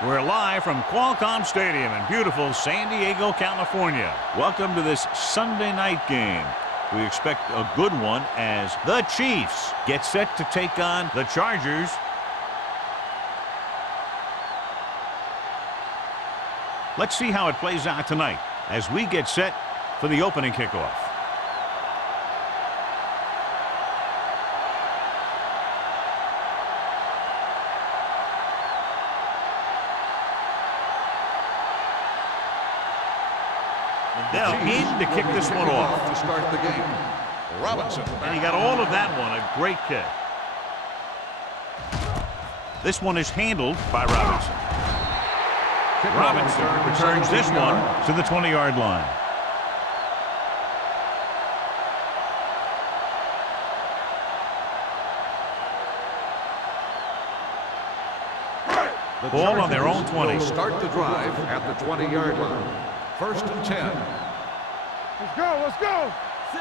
We're live from Qualcomm Stadium in beautiful San Diego, California. Welcome to this Sunday night game. We expect a good one as the Chiefs get set to take on the Chargers. Let's see how it plays out tonight as we get set for the opening kickoff. They'll in to kick this one off. To start the game. Robinson. And he got all of that one. A great kick. This one is handled by Robinson. Robinson returns this one to the 20-yard line. Ball on their own 20. Start the drive at the 20-yard line. 1st and 10. Let's go, let's go.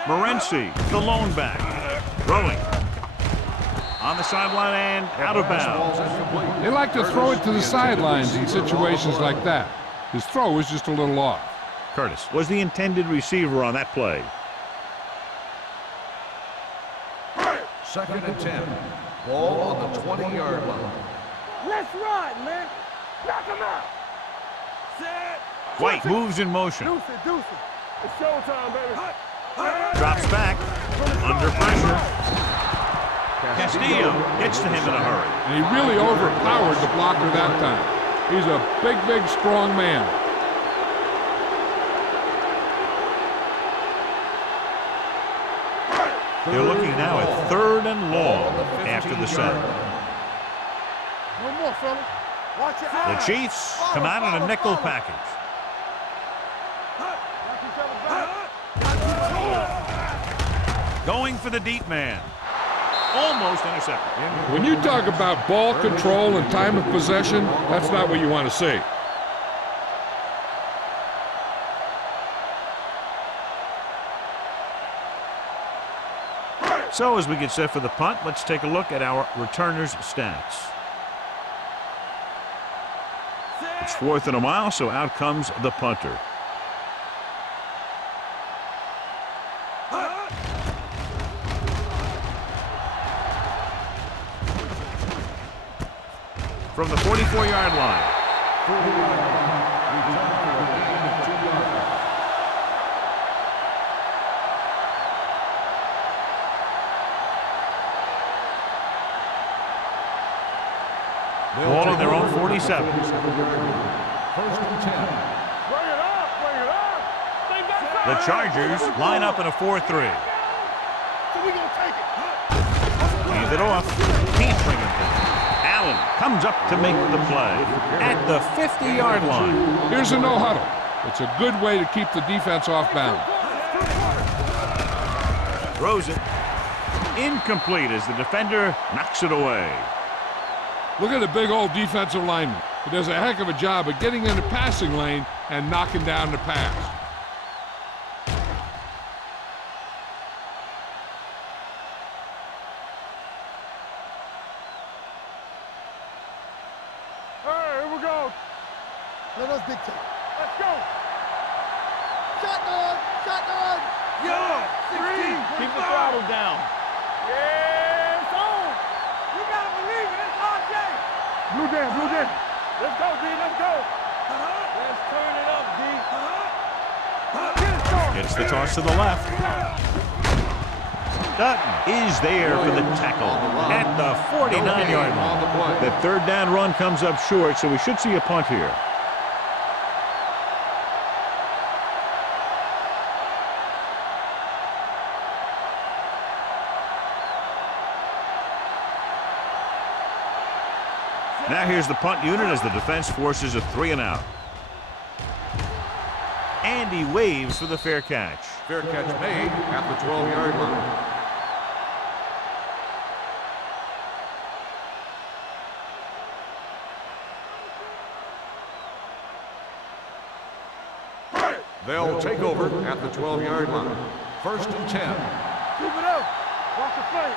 Morency, the lone back. Throwing. On the sideline and out of bounds. They like to throw it to the sidelines in situations like that. His throw was just a little off. Curtis was the intended receiver on that play. 2nd and 10. Ball on the 20-yard line. Let's run, man. Knock him out. Set. White moves in motion. Deuce it, deuce it. It's showtime, baby. Drops back. Under pressure. Castillo gets to him in a hurry. And he really overpowered the blocker that time. He's a big, big, strong man. They're looking now at 3rd and long after the sack. No more, fellas. Watch your eyes. The Chiefs come out in a nickel package. Going for the deep man. Almost intercepted. When you talk about ball control and time of possession, that's not what you want to see. So as we get set for the punt, let's take a look at our returners' stats. It's 4th and a mile, so out comes the punter. From the 44-yard line. Ball on their own 47. 1st and 10. Bring it up, bring it up. The Chargers line up in a 4-3. So we gonna take it. Hands it off. Can't bring it down. Allen comes up to make the play at the 50-yard line. Here's a no huddle. It's a good way to keep the defense off balance. Throws it. Incomplete as the defender knocks it away. Look at the big old defensive lineman. He does a heck of a job of getting in the passing lane and knocking down the pass. All right, here we go. Let us dictate. Let's go. Shotgun! Shotgun! Yo, 16. Keep the throttle down. Yeah, it's on. You gotta believe it. It's RJ. Blue down, blue down. Let's go, D. Let's go. Let's turn it up, D. Get it started. Gets the toss to the left. Dutton is there for the tackle at the 49-yard line. The 3rd down run comes up short, so we should see a punt here. Now here's the punt unit as the defense forces a 3 and out. And he waves for the fair catch. Fair catch made at the 12-yard line. They'll take over at the 12-yard line. 1st and 10. Keep it up. Watch the play.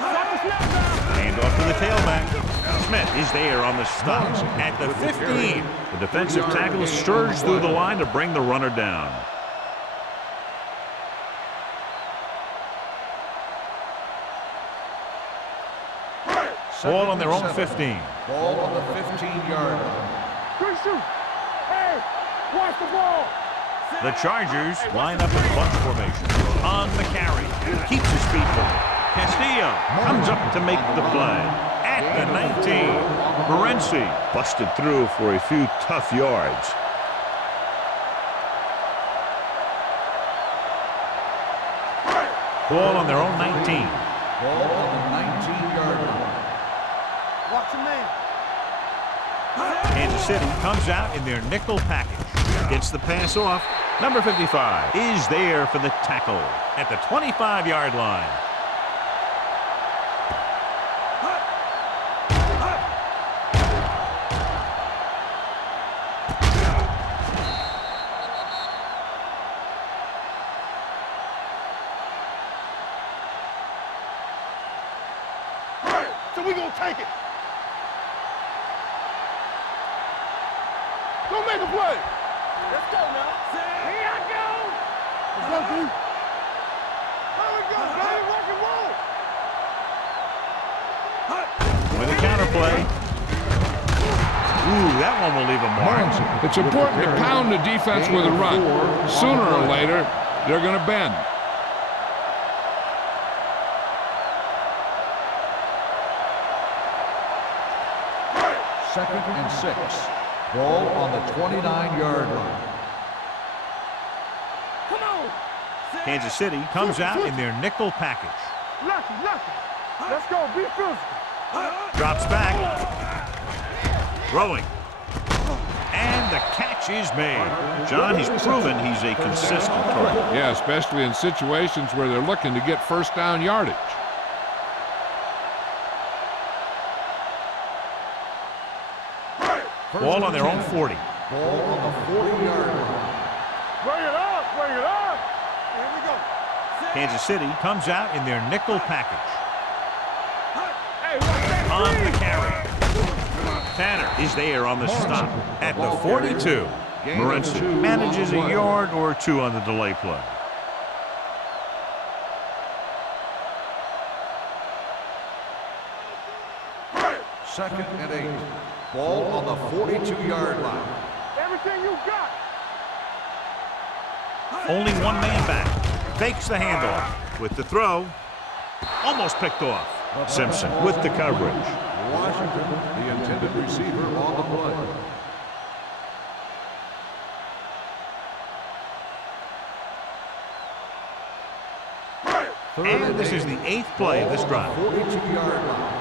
Watch the snap down. Hand off to the tailback. Smith is there on the stop at the 15. The defensive tackle surged through the line to bring the runner down. Ball on their own 15. Ball on the 15-yard line. Good shoot. Hey, watch the ball. The Chargers line up in bunch formation. On the carry. Keeps his feet moving. Castillo comes up to make the play. At the 19. Morency busted through for a few tough yards. Ball on their own 19. Ball on the 19-yard line. Watch your man. Kansas City comes out in their nickel package. Gets the pass off. Number 55 is there for the tackle at the 25-yard line. So we gonna take it. Don't make a play. Let's go now. Here I go. Let's go, D. There we go, baby. Rock and roll. With a counterplay. Ooh, that one will leave a mark. It's important to pound the defense with a run. Sooner or later, they're going to bend. Second and 6. Ball on the 29-yard line. Come on. Kansas City comes out in their nickel package. Lucky. Let's go. Be physical. Drops back. Throwing. And the catch is made. John, he's proven he's a consistent thrower. Yeah, especially in situations where they're looking to get first down yardage. Ball on their own 40. Ball on the 40-yard line. Bring it up. Here we go. Kansas City comes out in their nickel package. Hey, watch that On the screen. carry. Tanner is there on the stop at the 42. Morency manages a yard or two on the delay play. Second and 8. Ball on the 42-yard line. Everything you got. Only one man back. Fakes the handoff. With the throw. Almost picked off. Simpson with the coverage. Washington, the intended receiver on the play. And this is the 8th play of this drive. 42-yard line.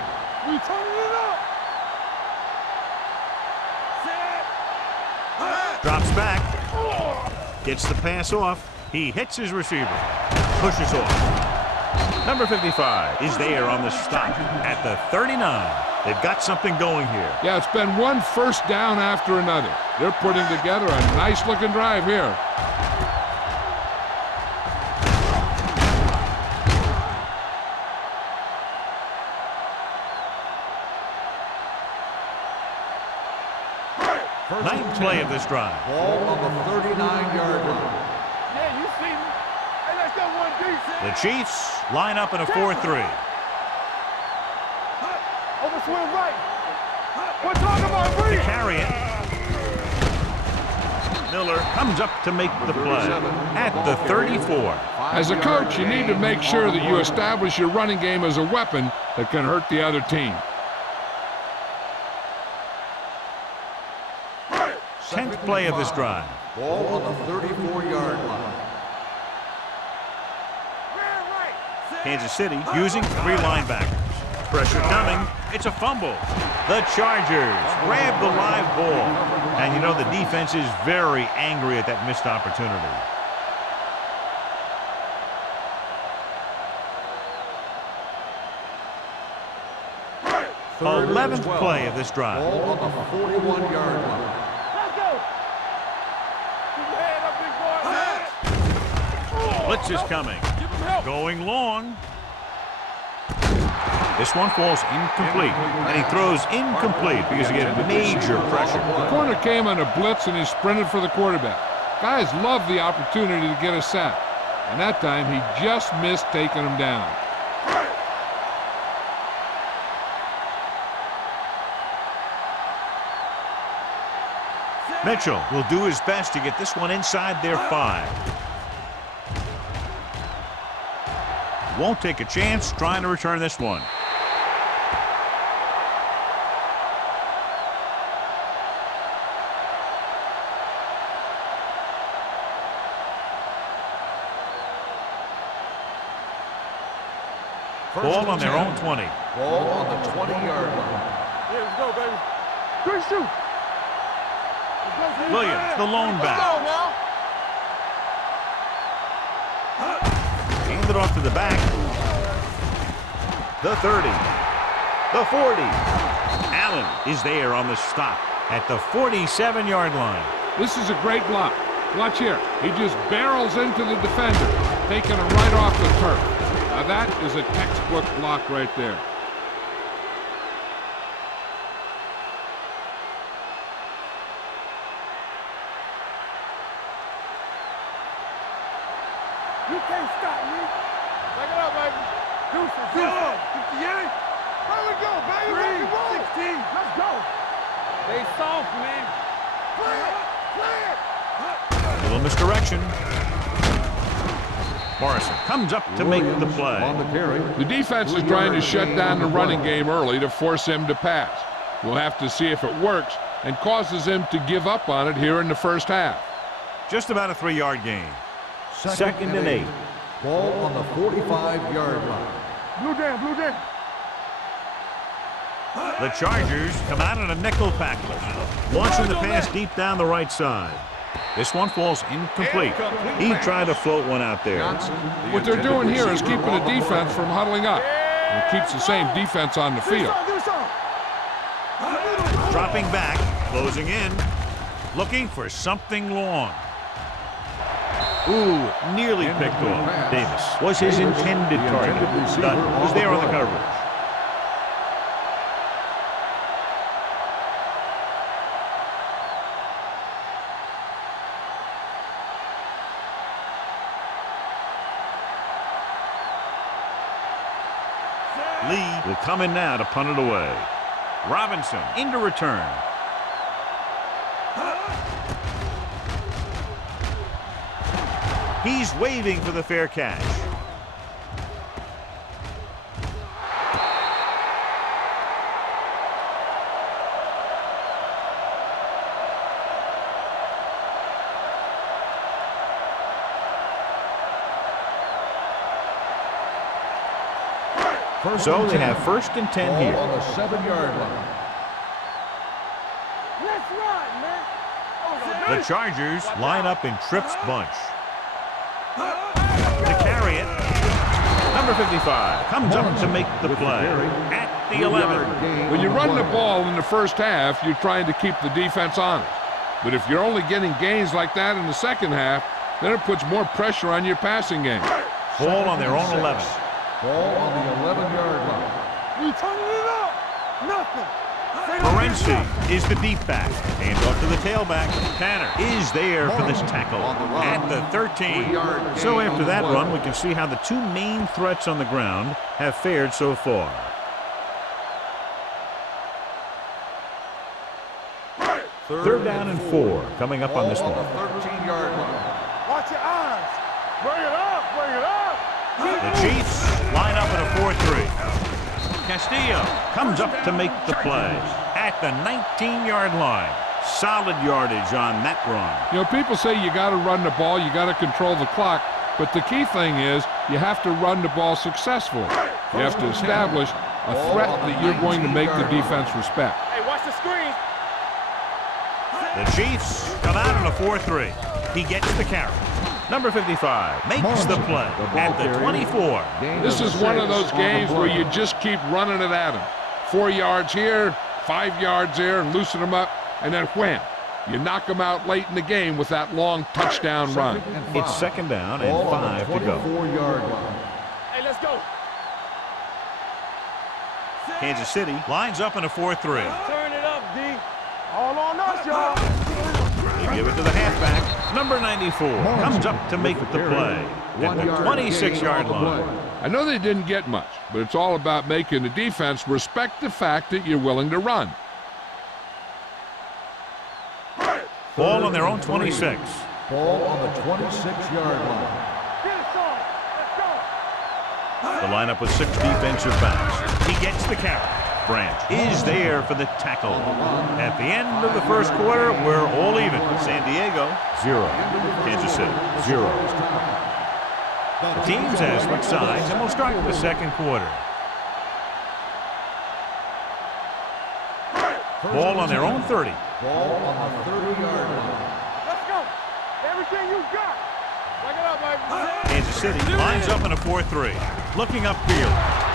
We turning it up. Drops back. Gets the pass off. He hits his receiver. Pushes off. Number 55 is there on the stop at the 39. They've got something going here. Yeah, it's been one first down after another. They're putting together a nice-looking drive here. Ninth play of this drive. Ball on the 39-yard line. Yeah, you see me. Hey, let's go one deep. The Chiefs line up in a 4-3. Over swing right. We're talking about To read. carry it. Miller comes up to make the play at the 34. As a coach, you need to make sure that you establish your running game as a weapon that can hurt the other team. 10th play of this drive. Ball on the 34-yard line. Kansas City using 3 linebackers. Pressure coming. It's a fumble. The Chargers grab the live ball. And you know the defense is very angry at that missed opportunity. Third and 11th 12. play of this drive. Ball on the 41-yard line. Let's go. Keep your head up, big boy. Blitz is coming. Give him help. Going long. This one falls incomplete, and he throws incomplete because he had major pressure. The corner came on a blitz, and he sprinted for the quarterback. Guys love the opportunity to get a sack, and that time he just missed taking him down. Mitchell will do his best to get this one inside their 5. Won't take a chance trying to return this one. Ball on their own 20. Ball on the 20-yard line. Here we go, baby. Good shoot. Williams, the lone back. Hand it off to the back. The 30. The 40. Allen is there on the stop at the 47-yard line. This is a great block. Watch here. He just barrels into the defender, taking him right off the turf. Now that is a textbook block right there. You can't stop me. Take it up, baby. Deuces. 58. There we go, baby. 16. Let's go. They soft, man. Play it. A little misdirection. Morrison comes up to make the play. On the carry. The defense is trying to shut down the running game early to force him to pass. We'll have to see if it works and causes him to give up on it here in the first half. Just about a 3-yard gain. Second and 8. Ball on the 45-yard line. Blue down. The Chargers come out in a nickel package, launching the pass deep down the right side. This one falls incomplete. He tried to float one out there. What they're doing here is keeping the defense from huddling up. It keeps the same defense on the field. Dropping back, closing in, looking for something long. Ooh, nearly picked off. Davis was his intended target. Dunn was there on the coverage. Lee will come in now to punt it away. Robinson into return. He's waving for the fair catch. So they have 1st and 10 here. On the 7-yard line. Let's run, man. The Chargers line up in Tripp's bunch. To carry it, number 55 comes up to make the play at the 11. When you run the ball in the first half, you're trying to keep the defense honest. But if you're only getting gains like that in the second half, then it puts more pressure on your passing game. Ball on their own 11. Ball on the 11-yard line. We turning it up. Nothing. Morency is the deep back. Hand off to the tailback. Tanner is there for this tackle at the 13. So after that run, we can see how the 2 main threats on the ground have fared so far. Third down and 4 coming up on this one. 13-yard line. Watch your eyes. Bring it up. The Chiefs line up in a 4-3. Castillo comes up to make the play at the 19-yard line. Solid yardage on that run. You know, people say you got to run the ball, you got to control the clock, but the key thing is you have to run the ball successfully. You have to establish a threat that you're going to make the defense respect. Hey, watch the screen. The Chiefs come out in a 4-3. He gets the carry. Number 55 makes the play at the 24. This is one of those games where you just keep running it at him. 4 yards here, 5 yards there, and loosen them up, and then wham. You knock them out late in the game with that long touchdown run. It's 2nd down and 5 to go. 24-yard line. Hey, let's go. Kansas City lines up in a 4-3. Turn it up, D. All on us, y'all. They give it to the halfback. Number 94 comes up to make the play at the 26-yard line. I know they didn't get much, but it's all about making the defense respect the fact that you're willing to run. Ball on their own 26. Ball on the 26-yard line. Get it, son. Let's go. The lineup with 6 defensive backs. He gets the carry. Branch is there for the tackle. At the end of the first quarter, we're all even. San Diego, 0. Kansas City, 0. The teams have switched sides, and we'll start the second quarter. Ball on their own 30. Ball on the 30-yard line. Let's go. Everything you got. Back it up, baby. Kansas City lines up in a 4-3. Looking upfield.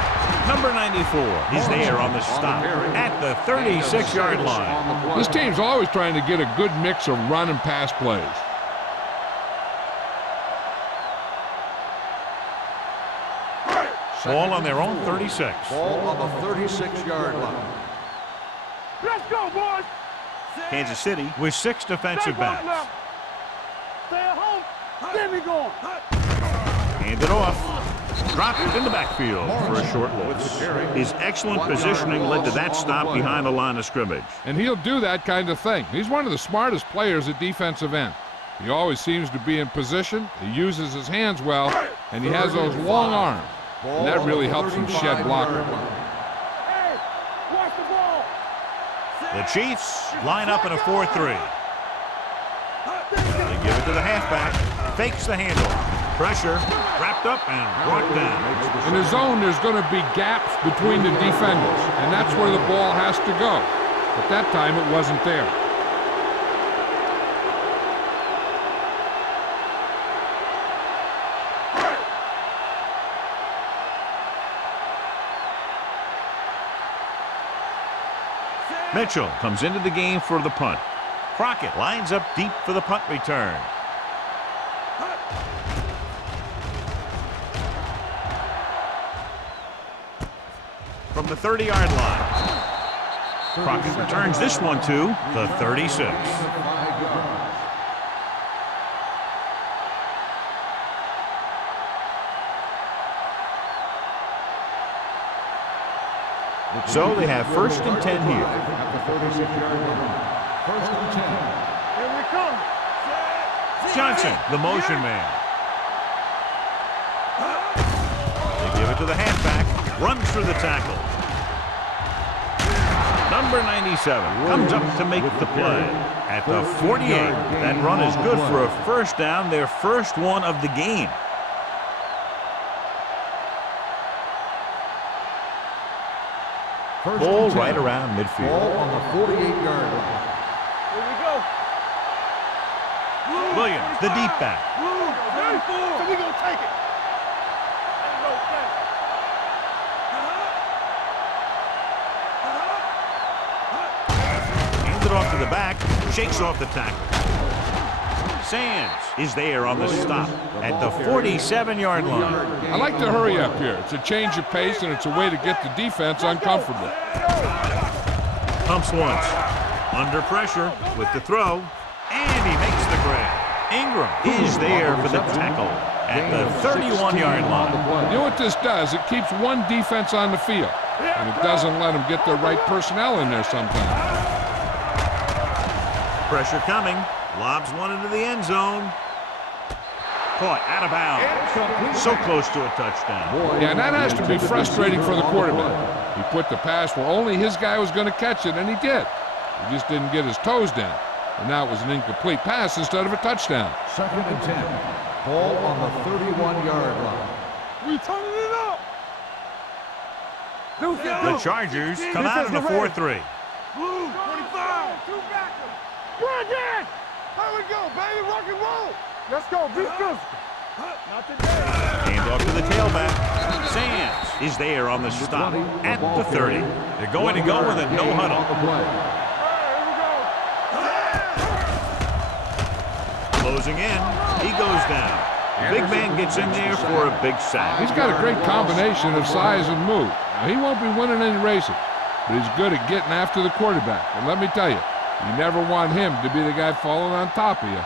Number 94 is there on the stop at the 36-yard line. This team's always trying to get a good mix of run and pass plays. Ball on their own 36. Ball on the 36-yard line. Let's go, boys. Kansas City with 6 defensive backs. Stay at home. Get me going. Hand it off. Dropped in the backfield for a short loss. His excellent positioning led to that stop behind the line of scrimmage. And he'll do that kind of thing. He's one of the smartest players at defensive end. He always seems to be in position. He uses his hands well, and he has those long arms. And that really helps him shed blocker. Hey, watch the ball. The Chiefs line up in a 4-3. They give it to the halfback. Fakes the handoff. Pressure, wrapped up and brought down. In the zone, there's going to be gaps between the defenders, and that's where the ball has to go. But that time, it wasn't there. Mitchell comes into the game for the punt. Crockett lines up deep for the punt return. From the 30-yard line. Crockett returns this one to the 36. So they have 1st and 10 here. At the 36-yard line. 1st and 10. Here we come. Johnson, the motion man. They give it to the halfback. Runs through the tackle. Number 97 comes up to make the play at the 48. That run is good for a first down, their first one of the game. Ball right around midfield. Ball on the 48-yard line. Here we go. Williams, the deep back. So we gonna take it. Ain't no thing. Hands it off to the back. Shakes off the tackle. Sands is there on the stop at the 47-yard line. I like to hurry up here. It's a change of pace, and it's a way to get the defense uncomfortable. Pumps once. Under pressure with the throw. And he makes the grab. Ingram is there for the tackle at the 31-yard line. You know what this does? It keeps one defense on the field, and it doesn't let them get the right personnel in there sometimes. Pressure coming. Lobs one into the end zone. Caught out of bounds. So close to a touchdown. Yeah, and that has to be frustrating for the quarterback. He put the pass where only his guy was going to catch it, and he did. He just didn't get his toes down. And now it was an incomplete pass instead of a touchdown. 2nd and 10. Ball on the 31-yard line. We turning it up. The Chargers come out in a 4-3. Blue, 25. Two backers. Bring it. There we go, baby. Rock and roll. Let's go. Be physical. Not today. Hand off to the tailback. Sands is there on the stop at the 30. They're going to go with a no huddle. Closing in. He goes down. Big man gets in there for a big sack. He's got a great combination of size and move. Now, he won't be winning any races, but he's good at getting after the quarterback. And let me tell you, you never want him to be the guy falling on top of you.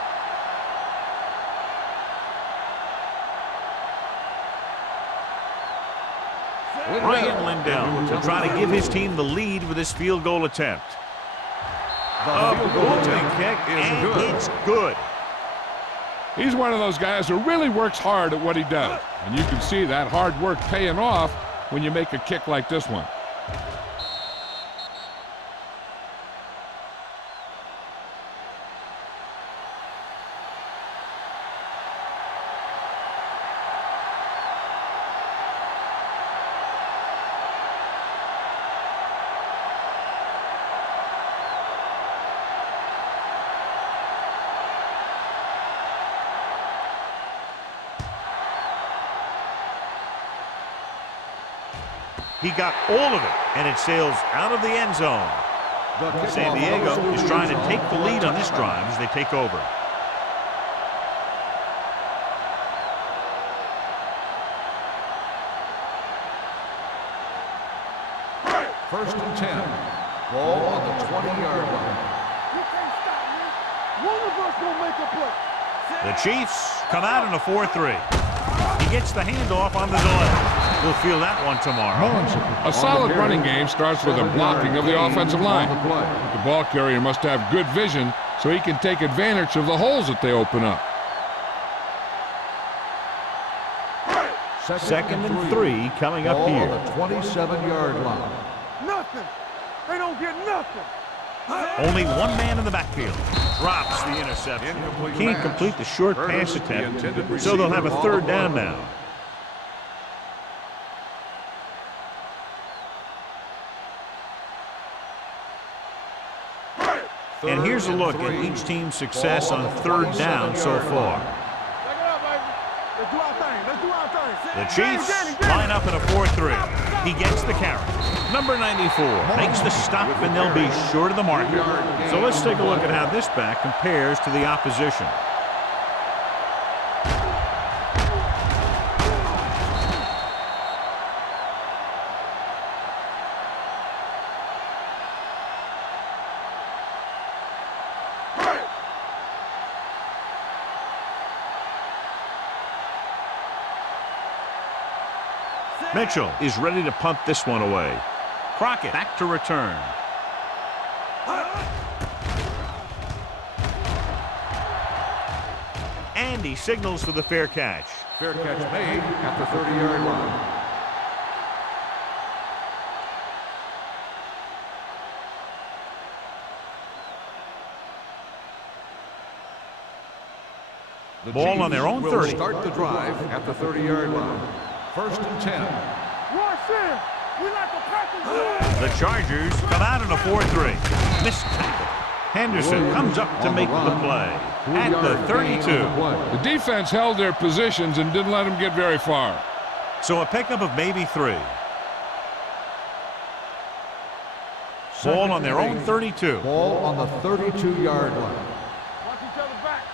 Ryan Lindell will try to give his team the lead with his field goal attempt. A moving kick, and it's good. He's one of those guys who really works hard at what he does. And you can see that hard work paying off when you make a kick like this one. He got all of it, and it sails out of the end zone. San Diego is trying to take the lead on this drive as they take over. First and 10. Ball on the 20-yard line. You can't stop me. One of us gonna make a play. The Chiefs come out in a 4-3. He gets the handoff on the delay. We'll feel that one tomorrow. A solid running game starts with a blocking of the offensive line. The ball carrier must have good vision so he can take advantage of the holes that they open up. Second and 3 coming up here. Ball on the 27-yard line. Nothing. They don't get nothing. Only one man in the backfield. Drops the interception. Can't complete the short pass attempt, so they'll have a third down now. And here's a look at each team's success on third down so far. Take it up, baby. Let's do our thing. Let's do our thing. The Chiefs line up in a 4-3. He gets the carry. Number 94 makes the stop, and they'll be short of the marker. So let's take a look at how this back compares to the opposition. Mitchell is ready to punt this one away. Crockett back to return. And he signals for the fair catch. Fair catch made at the 30-yard line. The Ball on their own will 30. Start the drive at the 30-yard line. First and 10. Rush in. We like the Packers. The Chargers come out in a 4-3. Missed tackle. Henderson comes up to make the play at the 32. The defense held their positions and didn't let them get very far. So a pickup of maybe 3. Ball on their own 32. Ball on the 32-yard line. Watch each other back.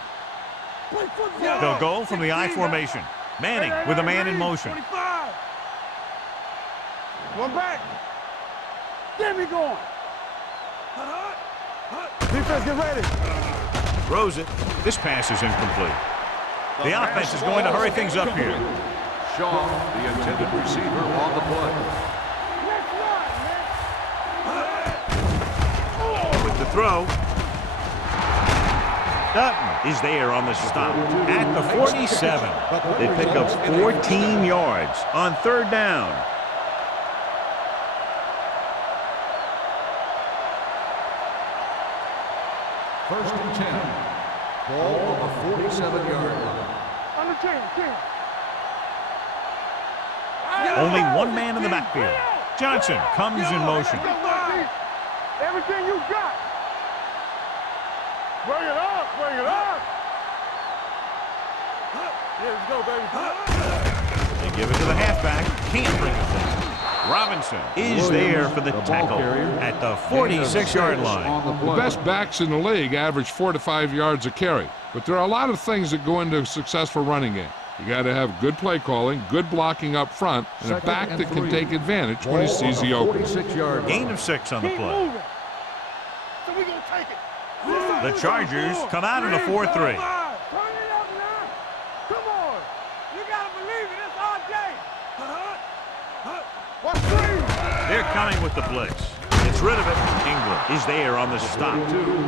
Play football. They'll go from the I formation. Manning with a man in motion. 25. One back. Get me going. Defense, get ready. Throws it. This pass is incomplete. The offense is going to hurry things up here. Shaw, the intended receiver, on the play. With the throw. Dutton is there on the stop at the 47. They pick up 14 yards on third down. First and 10. Ball on the 47-yard line. On the 10. Only one man in the backfield. Johnson comes in motion. Everything you got. Bring it up. Yeah, let's go, baby. They give it to the halfback. Can't bring it down. Robinson is there for the tackle at the 46-yard line. The best backs in the league average 4 to 5 yards a carry. But there are a lot of things that go into a successful running game. You got to have good play calling, good blocking up front, and a back that can take advantage when he sees the opening. Gain of 6 on the Keep play. moving. So we gonna take it. The Chargers come out in a 4-3. Turn it up now. Come on. You gotta believe it. It's our game. What's three? They're coming with the blitz. Gets rid of it. Ingram is there on the stop.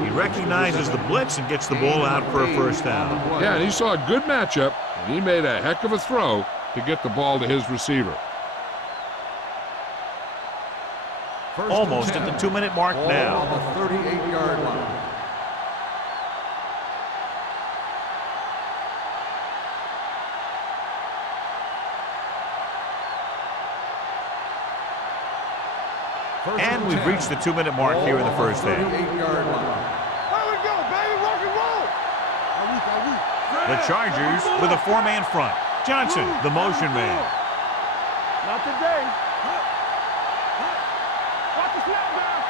He recognizes the blitz and gets the ball out for a first down. Yeah, and he saw a good matchup, and he made a heck of a throw to get the ball to his receiver. Almost at the 2-minute mark now. On the 38-yard line. And we've reached the 2-minute mark here in the first half. 38-yard line. There we go, baby. Rock and roll. The Chargers with a 4-man front. Johnson, the motion man. Not today. Watch the snap down.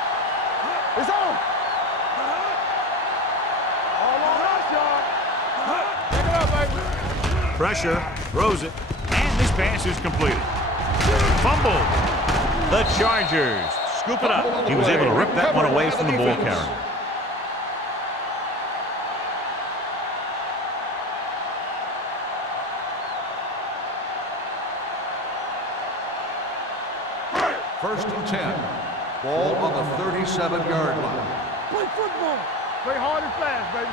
It's on. All on us, y'all. Pick it up, baby. Pressure, throws it, and this pass is completed. Fumble. The Chargers scoop it up. He was able to rip that one away from the ball carrier. First and 10. Ball on the 37-yard line. Play football. Play hard and fast, baby.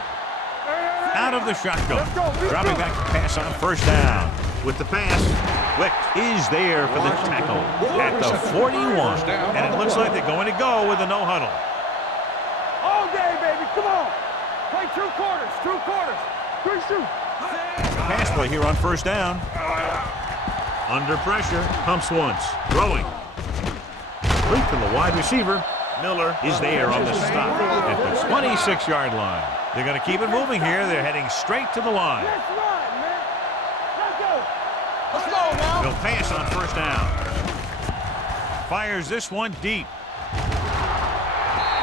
Out of the shotgun. Let's go. Dropping back to pass on first down. With the pass, Wick is there for the tackle at the 41. And it looks like they're going to go with a no huddle. All day, baby. Come on. Play 2 quarters. 2 quarters. Good shoot. Pass play here on first down. Under pressure, pumps once. Throwing. Complete to the wide receiver. Miller is there on the stop at the 26-yard line. They're going to keep it moving here. They're heading straight to the line. Let's run, man. Let's go. Let's go now. He'll pass on first down. Fires this one deep.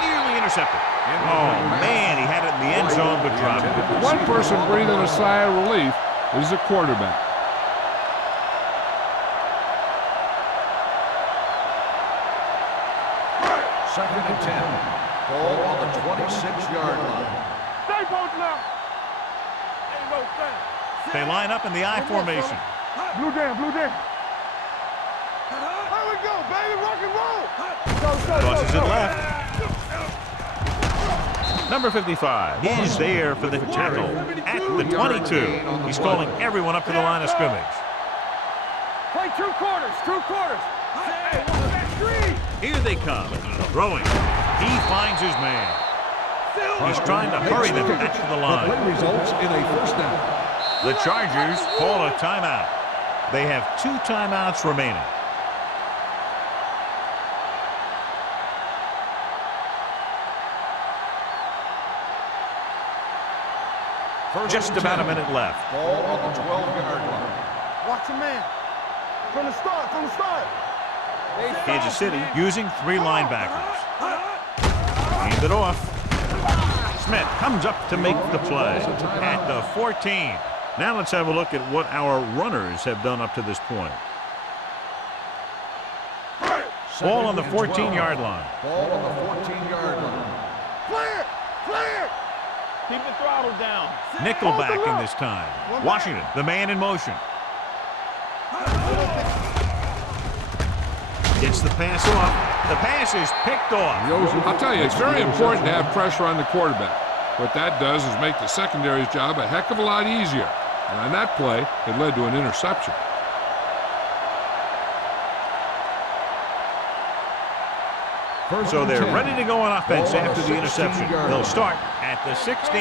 Nearly intercepted. Oh, man, he had it in the end zone, but dropped it. One person breathing a sigh of relief is the quarterback. Second and 10. Ball on the 26-yard line. Stay posted now. Ain't no thing. They line up in the I formation. Blue down, blue down. There we go, baby. Rock and roll. Tosses it left. Number 55 is there for the tackle at the 22. He's calling everyone up to the line of scrimmage. Play 2 quarters. 2 quarters. Hey, that's 3. Here they come. Throwing. He finds his man. He's trying to hurry them back to the line. Play results in a first down. The Chargers call a timeout. They have 2 timeouts remaining. Just about a minute left. Ball on the 12-yard line. Watch your man. From the start, from the start. Kansas City using 3 linebackers. Hand it off. Smith comes up to make the play at the 14. Now let's have a look at what our runners have done up to this point. Ball on the 14-yard line. Ball on the 14-yard line. Clear, clear. Keep the throttle down. Nickelback in this time. Washington, the man in motion. Gets the pass off. The pass is picked off. I'll tell you, it's very important to have pressure on the quarterback. What that does is make the secondary's job a heck of a lot easier. And on that play, it led to an interception. So they're ready to go on offense after the interception. They'll start at the 16.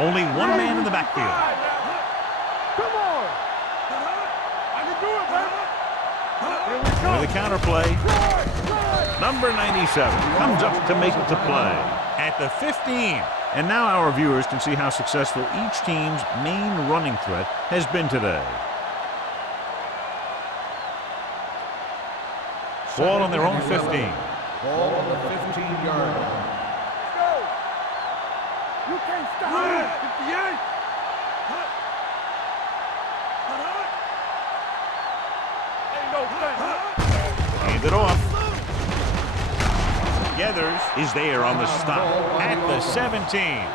Only 1 man in the backfield. Come on. I can do it, baby. With a counter play, number 97 comes up to make the play at the 15. And now our viewers can see how successful each team's main running threat has been today. Ball on their own 15. Ball on the 15-yard line. Go. You can't stop it. 58. go, Stanley. Hand it off. Gathers is there on the stop at the 17.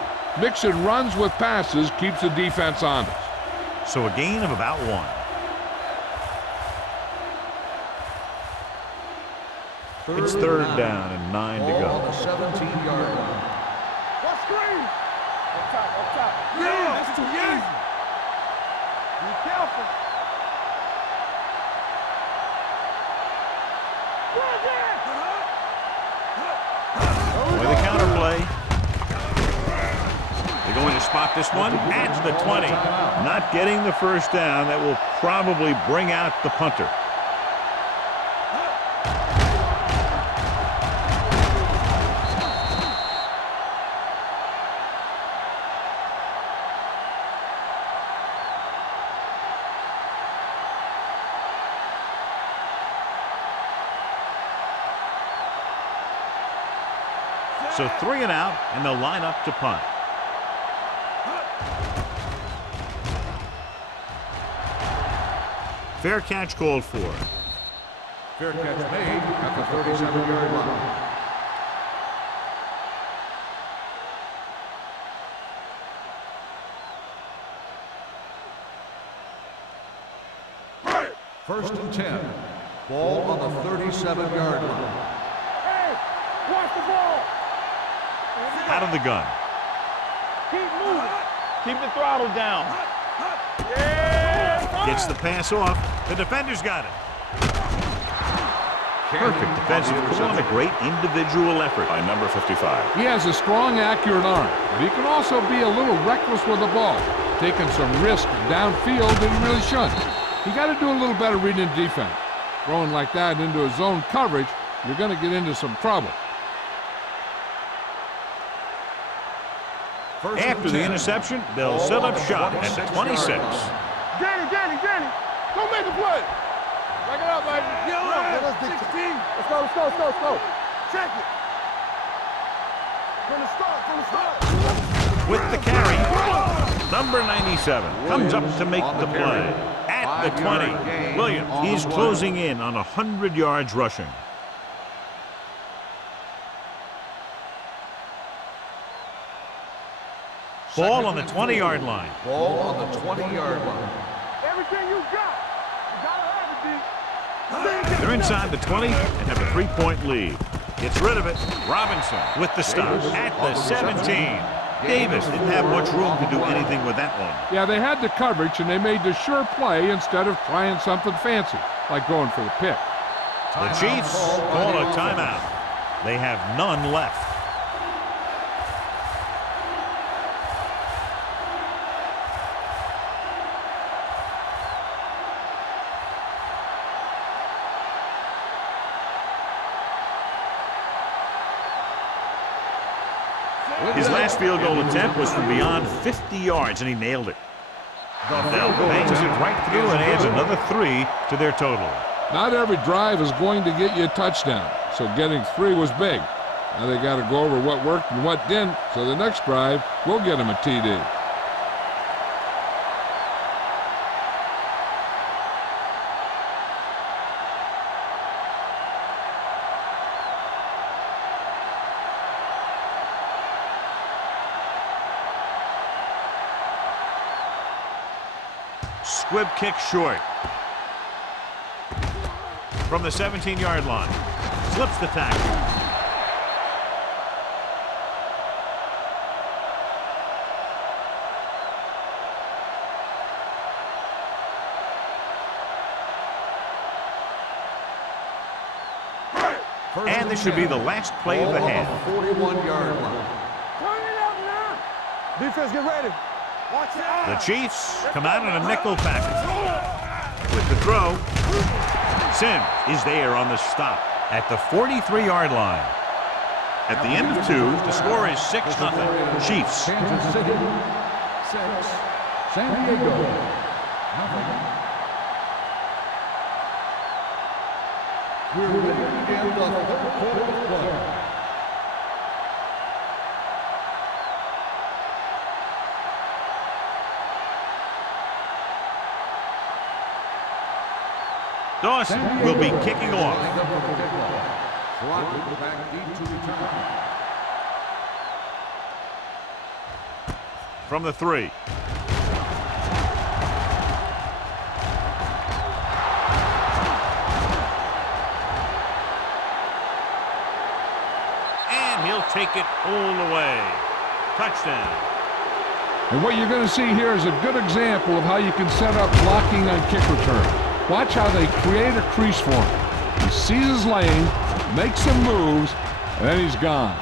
Mixing runs with passes keeps the defense honest. So a gain of about 1. It's third down and 9 to Ball go. on the 17-yard line. What screen? Up top, up top. Yeah, that's too easy. Be careful. With the counter play. They're going to spot this one at the 20. Not getting the first down. That will probably bring out the punter. So 3 and out, and they'll line up to punt. Fair catch called for. Fair catch made at the 37-yard line. First and 10. Ball on the 37-yard line. Hey, watch the ball. Out of the gun. Keep moving. Keep the throttle down. Yeah. Gets the pass off. The defender's got it. Perfect defensive call and a great individual effort by number 55. He has a strong, accurate arm, but he can also be a little reckless with the ball, taking some risk downfield that he really shouldn't. You got to do a little better reading defense. Throwing like that into a zone coverage, you're going to get into some trouble. After the interception, they'll set up shop at the 26. Danny, go make a play. Back it up, baby. Yeah, let's 16. Let's go. Check it. From the start. With the carry, number 97 comes up to make the play at the 20. Williams, he's closing in on 100 yards rushing. Ball on the 20-yard line. Ball on the 20-yard line. Everything you got. You gotta have it, D. They're inside the 20 and have a 3-point lead. Gets rid of it. Robinson with the stop at the 17. Davis didn't have much room to do anything with that one. Yeah, they had the coverage, and they made the sure play instead of trying something fancy, like going for the pick. The Chiefs call a timeout. They have none left. His last field goal attempt was from beyond 50 yards, and he nailed it. VFL bangs it right through and adds another 3 to their total. Not every drive is going to get you a touchdown, so getting 3 was big. Now they got to go over what worked and what didn't, so the next drive will get them a TD. Squib kick short. From the 17-yard line. Slips the tackle. And this should be the last play of the half. 41-yard line. Turn it up now. Defense, get ready. Watch it out. The Chiefs come out in a nickel package. With the throw, Sims is there on the stop at the 43-yard line. At the end of 2, the score is 6-0. Chiefs. Kansas City, 6. San Diego, 0. We're ready to begin the third quarter of play. Dawson will be kicking off. Lined up for the kickoff. Throttling back deep to return. From the 3. And he'll take it all the way. Touchdown. And what you're going to see here is a good example of how you can set up blocking on kick return. Watch how they create a crease for him. He sees his lane, makes some moves, and then he's gone.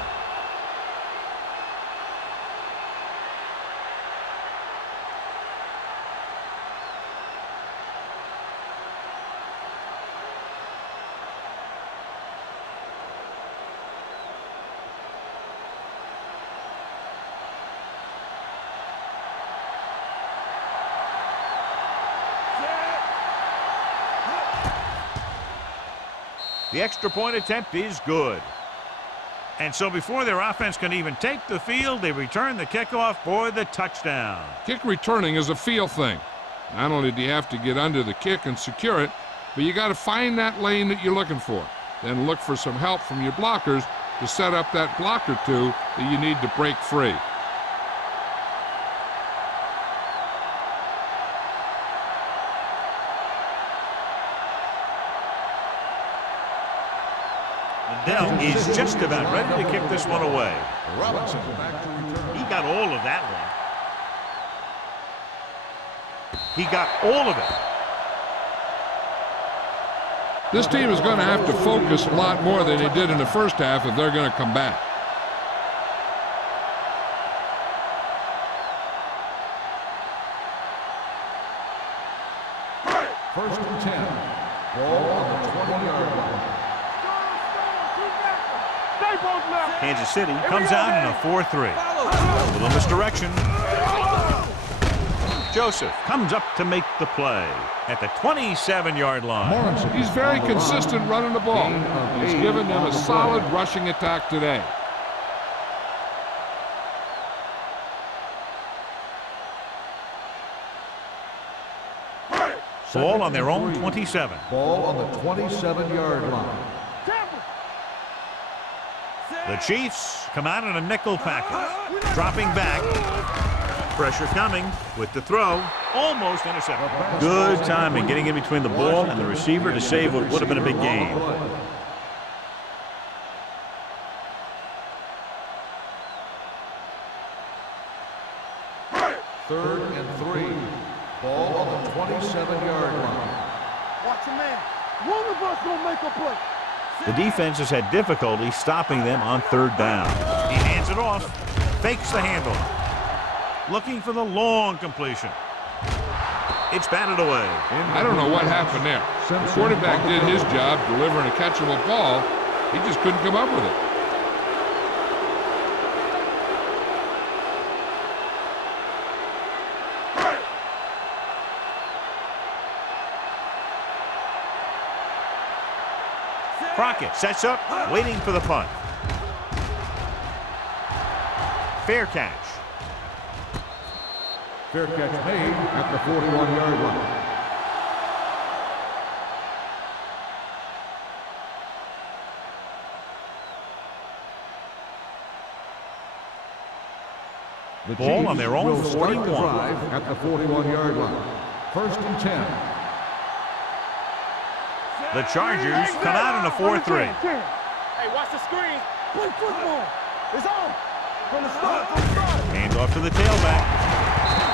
The extra point attempt is good. And so before their offense can even take the field, they return the kickoff for the touchdown. Kick returning is a feel thing. Not only do you have to get under the kick and secure it, but you got to find that lane that you're looking for. Then look for some help from your blockers to set up that block or two that you need to break free. Liddell is just about ready to kick this one away. Robinson back to return. He got all of that one. He got all of it. This team is going to have to focus a lot more than they did in the first half if they're going to come back. First and 10. Ball on the 20-yard line. Kansas City comes out in a 4-3. A little misdirection. Joseph comes up to make the play at the 27-yard line. He's very consistent running the ball. He's given them a solid rushing attack today. Ball on their own 27. Ball on the 27-yard line. The Chiefs come out in a nickel package. Dropping back. Pressure coming with the throw. Almost intercepted. Good timing getting in between the ball and the receiver to save what would have been a big gain. Third and 3. Ball on the 27-yard line. Watch a man. One of us gonna make a play. The defense has had difficulty stopping them on third down. He hands it off. Fakes the handoff. Looking for the long completion. It's batted away. I don't know what happened there. The quarterback did his job delivering a catchable ball. He just couldn't come up with it. Crockett sets up, waiting for the punt. Fair catch. Fair catch made at the 41-yard line. The Ball on their own will start the 41. drive at the 41-yard line. First and 10. The Chargers come out in a 4-3. Hey, watch the screen. Play football. It's on. From the start. Hand off to the tailback.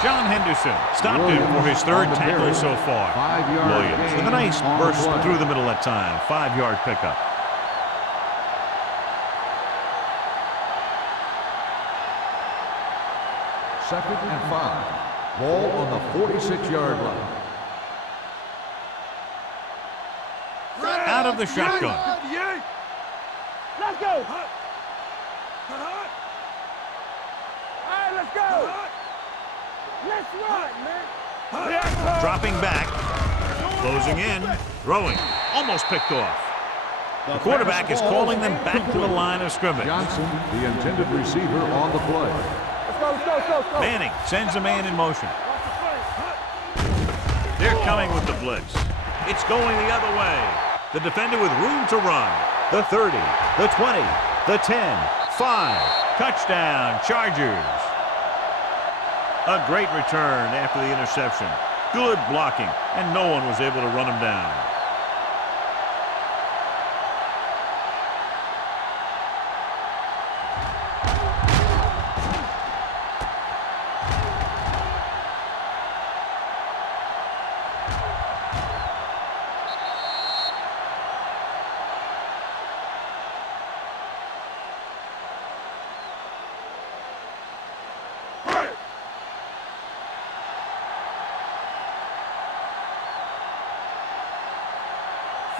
John Henderson stopped him for his third tackle so far. 5-yard Williams with a nice gain on the burst play. through the middle that time. 5-yard pickup. Second and 5. Ball on the 46-yard line. Out of the shotgun. Let's go. All right, let's go. Let's run, man. Dropping back. Closing in. Throwing. Almost picked off. The quarterback is calling them back to the line of scrimmage. Johnson, the intended receiver, on the play. Let's go. Manning sends a man in motion. They're coming with the blitz. It's going the other way. The defender with room to run. The 30, the 20, the 10, 5. Touchdown, Chargers. A great return after the interception. Good blocking, and no one was able to run him down.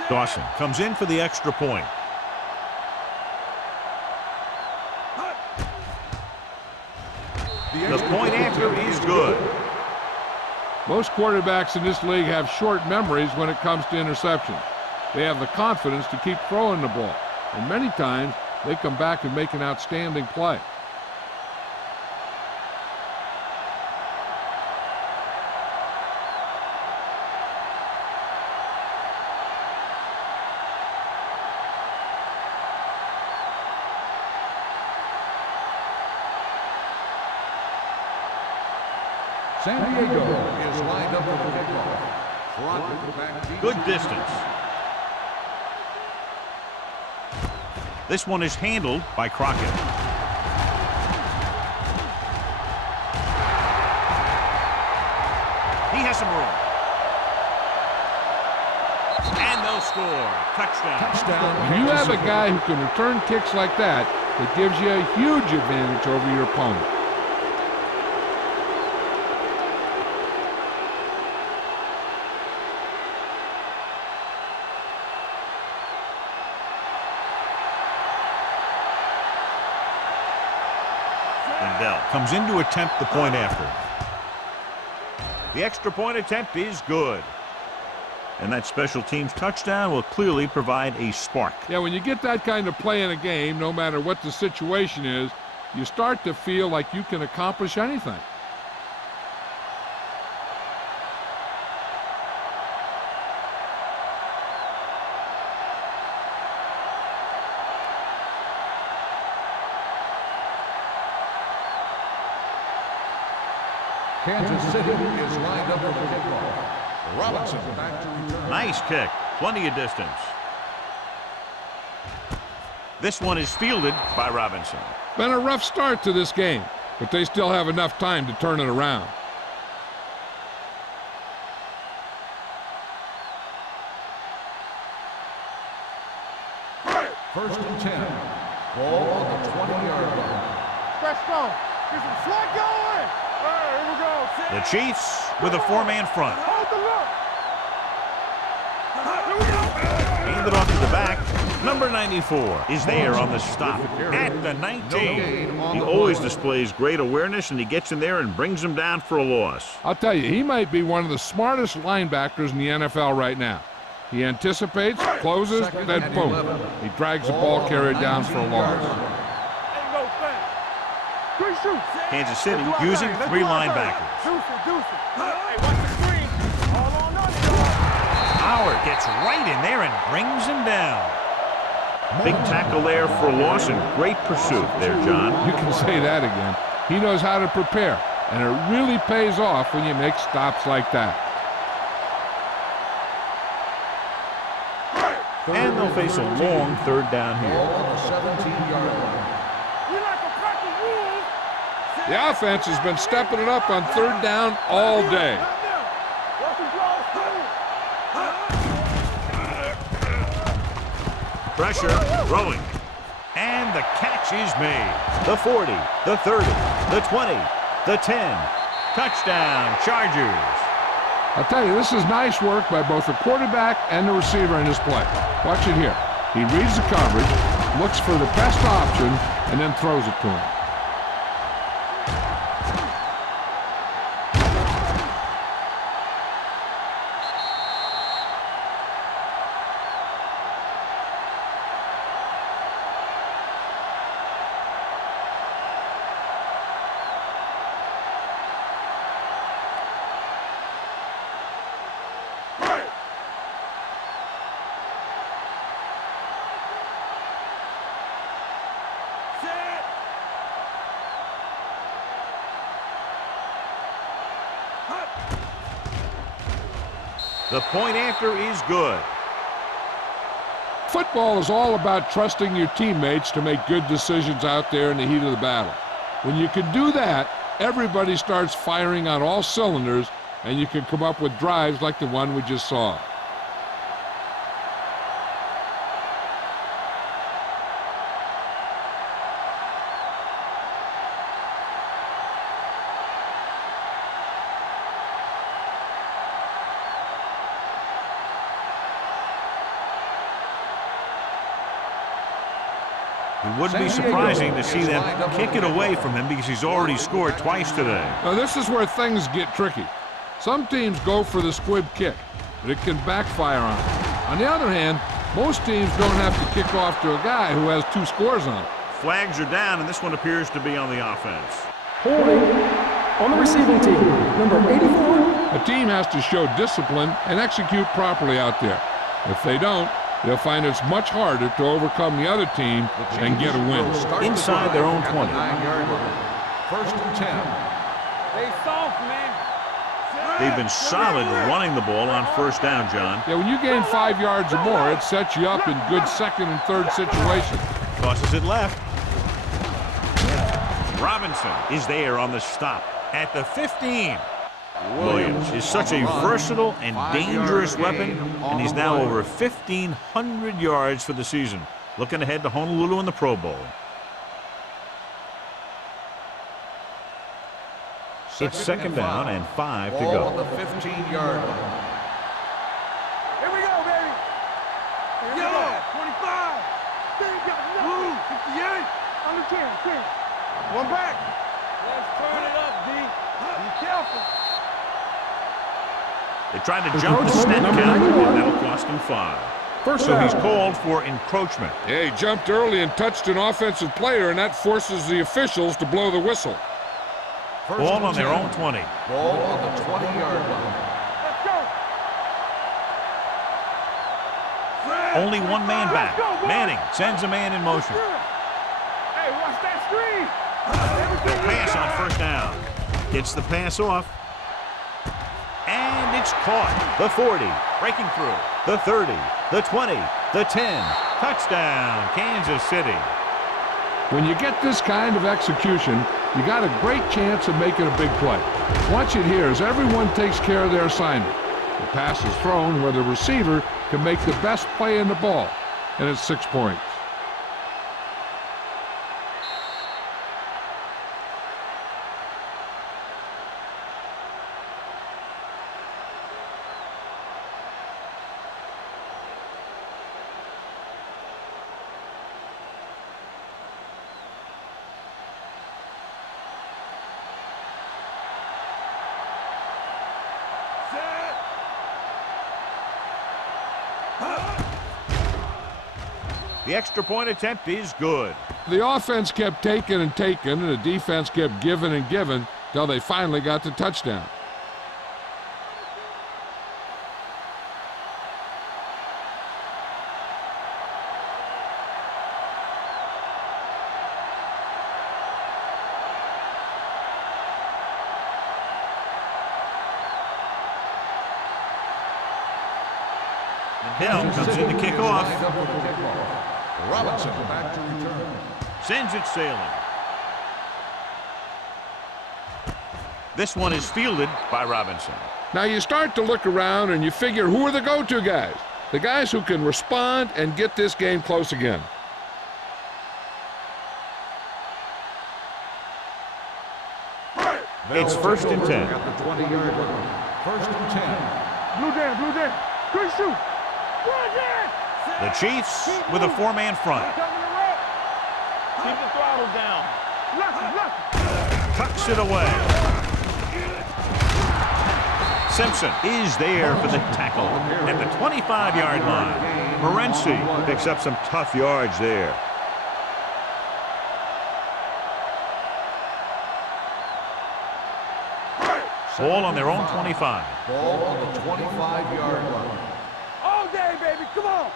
Dawson comes in for the extra point. The point after is good. Most quarterbacks in this league have short memories when it comes to interceptions. They have the confidence to keep throwing the ball, and many times they come back and make an outstanding play. San Diego is lined up for the kickoff. Crockett back deep. Good distance. This one is handled by Crockett. He has some room. And they'll score. Touchdown. When you have a guy who can return kicks like that, it gives you a huge advantage over your opponent. Comes in to attempt the point after. The extra point attempt is good. And that special teams touchdown will clearly provide a spark. Yeah, when you get that kind of play in a game, no matter what the situation is, you start to feel like you can accomplish anything. Kansas City is lined up for the kickoff. Robinson back to return. Nice kick. Plenty of distance. This one is fielded by Robinson. Been a rough start to this game, but they still have enough time to turn it around. First and 10. Ball on the 20-yard line. Stretch on. Get some slot going. All right, here we go. The Chiefs with a four-man front. Hold the look. Here we go. Handed off to the back. Number 94 is there on the stop at the 19. He always displays great awareness, and he gets in there and brings him down for a loss. I'll tell you, he might be one of the smartest linebackers in the NFL right now. He anticipates, closes, then boom. He drags the ball carrier down for a loss. Ain't no thing. Three shoots. Kansas City using three linebackers. Deuce it. Hey, watch the screen. All on us. Howard gets right in there and brings him down. Big tackle there for a loss and great pursuit there, John. You can say that again. He knows how to prepare, and it really pays off when you make stops like that. And they'll face a long third down here. Ball on the 17-yard line. We like to crack the rules. The offense has been stepping it up on third down all day. Watch the draws through. Pressure, throwing. And the catch is made. The 40, the 30, the 20, the 10. Touchdown, Chargers. I'll tell you, this is nice work by both the quarterback and the receiver in this play. Watch it here. He reads the coverage, looks for the best option, and then throws it to him. The point after is good. Football is all about trusting your teammates to make good decisions out there in the heat of the battle. When you can do that, everybody starts firing on all cylinders, and you can come up with drives like the one we just saw. It wouldn't be surprising to see them kick it away from him because he's already scored twice today. Now, this is where things get tricky. Some teams go for the squib kick, but it can backfire on them. On the other hand, most teams don't have to kick off to a guy who has 2 scores on it. Flags are down, and this one appears to be on the offense. Holding on the receiving team, number 84. A team has to show discipline and execute properly out there. If they don't, they'll find it's much harder to overcome the other team and get a win. Inside their own 20. 9-yard line. First and 10. They soft, man. They've been solid running the ball on first down, John. Yeah, when you gain 5 yards or more, it sets you up in good second and third situations. Tosses it left. Robinson is there on the stop at the 15. Williams is such a versatile and dangerous weapon, and he's now over 1,500 yards for the season. Looking ahead to Honolulu in the Pro Bowl. It's second down and 5 to Ball go. on the 15-yard line. Here we go, baby. Yo, 25. They ain't got nothing. 58. Under 10. One back. Let's turn it up, D. Be careful. They tried to jump the snap count, and that'll cost him 5. So he's called for encroachment. Yeah, he jumped early and touched an offensive player, and that forces the officials to blow the whistle. Ball on their own 20. Ball on the 20-yard line. Let's go. Only one man back. Manning sends a man in motion. Hey, watch that screen. Pass on first down. Gets the pass off. And it's caught. The 40, breaking through. The 30, the 20, the 10. Touchdown, Kansas City. When you get this kind of execution, you got a great chance of making a big play. Watch it here as everyone takes care of their assignment. The pass is thrown where the receiver can make the best play in the ball, and it's 6 points. The extra point attempt is good. The offense kept taking and taking, and the defense kept giving and giving till they finally got the touchdown. Hill comes in to kick off. Robinson back to return. Sends it sailing. This one is fielded by Robinson. Now you start to look around and you figure, who are the go-to guys? The guys who can respond and get this game close again. It's first and 10. At the 20-yard line. First and 10. Blue down. Good shoot. The Chiefs with a 4-man front. Keep the throttle down. Tucks it away. Simpson is there for the tackle at the 25-yard line. Morency picks up some tough yards there. Ball on their own 25. Ball on the 25-yard line. All day, baby. Come on.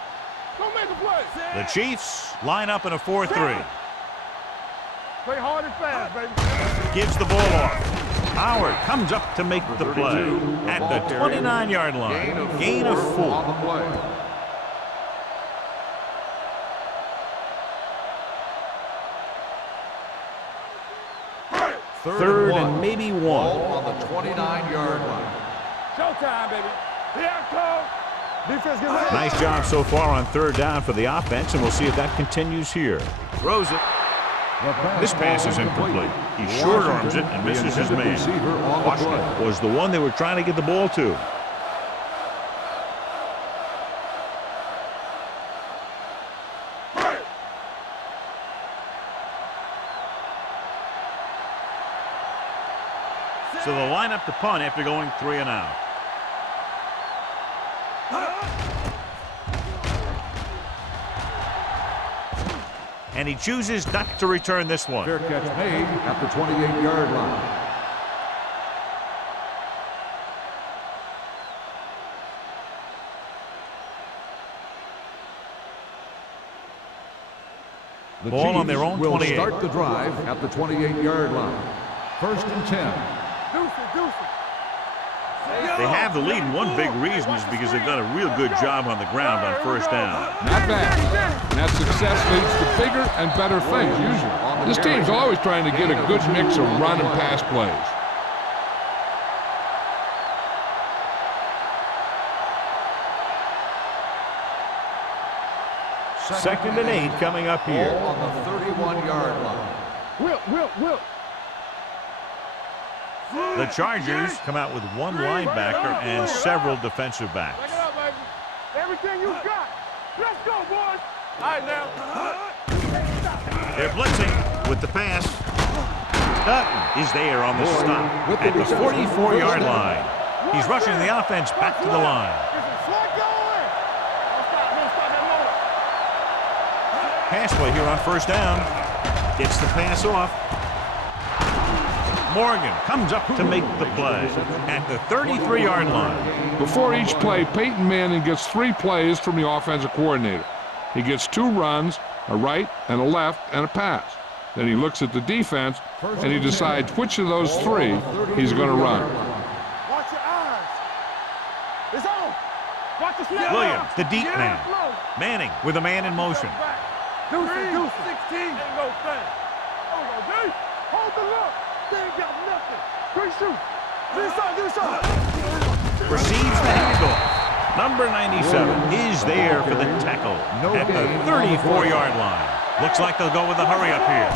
Don't make a play. The Chiefs line up in a 4-3. Play hard and fast, baby. Gives the ball off. Howard comes up to make the play at the 29-yard line. Gain of 4. On the play. Third and maybe 1. Ball on the 29-yard line. Showtime, baby. Here it comes. Defense, get ready. Nice job so far on third down for the offense, and we'll see if that continues here. Throws it. This pass is incomplete. He short arms it and misses his man. Washington was the one they were trying to get the ball to. So they'll line up to punt after going 3 and out. And he chooses not to return this one. Fair catch made at the 28-yard line. The Ball Chiefs on their own will 28. start the drive at the 28-yard line. First and 10. Deuce. They have the lead, and one big reason is because they've done a real good job on the ground on first down. Not bad. And that success leads to bigger and better things usually. This team's always trying to get a good mix of run and pass plays. Second and 8 coming up here. Ball on the 31-yard line. Whip. The Chargers come out with one linebacker and several defensive backs. Back it up, baby. Everything you got. Let's go, boys. All right, now. They're blitzing with the pass. Dutton is there on the stop at the 44-yard line. He's rushing the offense back to the line. Pass play here on first down. Gets the pass off. Morgan comes up to make the play at the 33-yard line. Before each play, Peyton Manning gets 3 plays from the offensive coordinator. He gets 2 runs, a right and a left, and a pass. Then he looks at the defense, and he decides which of those 3 he's going to run. Watch your eyes. It's on. Watch the snap. Williams, the deep man. Manning with a man in motion. Deuce. 16. Ain't no thing. Hold the look. They ain't got nothing. Great shoot. Do something. Receives the handoff. Number 97 is there for the tackle at the 34-yard line. Looks like they'll go with a hurry up here.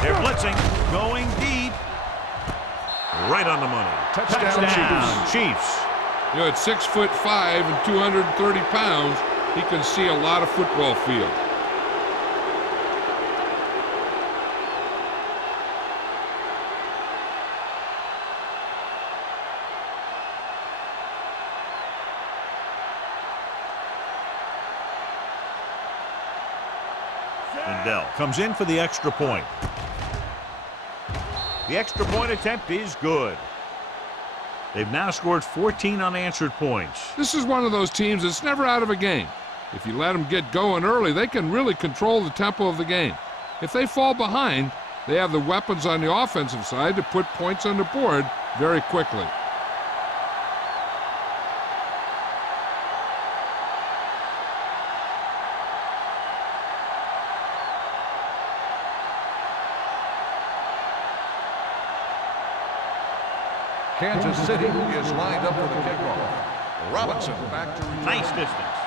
They're blitzing, going deep. Right on the money. Touchdown, Chiefs. You know, at 6'5" and 230 pounds, he can see a lot of football field. Lindell comes in for the extra point. The extra point attempt is good. They've now scored 14 unanswered points. This is one of those teams that's never out of a game. If you let them get going early, they can really control the tempo of the game. If they fall behind, they have the weapons on the offensive side to put points on the board very quickly. Kansas City is lined up for the kickoff. Robinson back to return. Nice distance.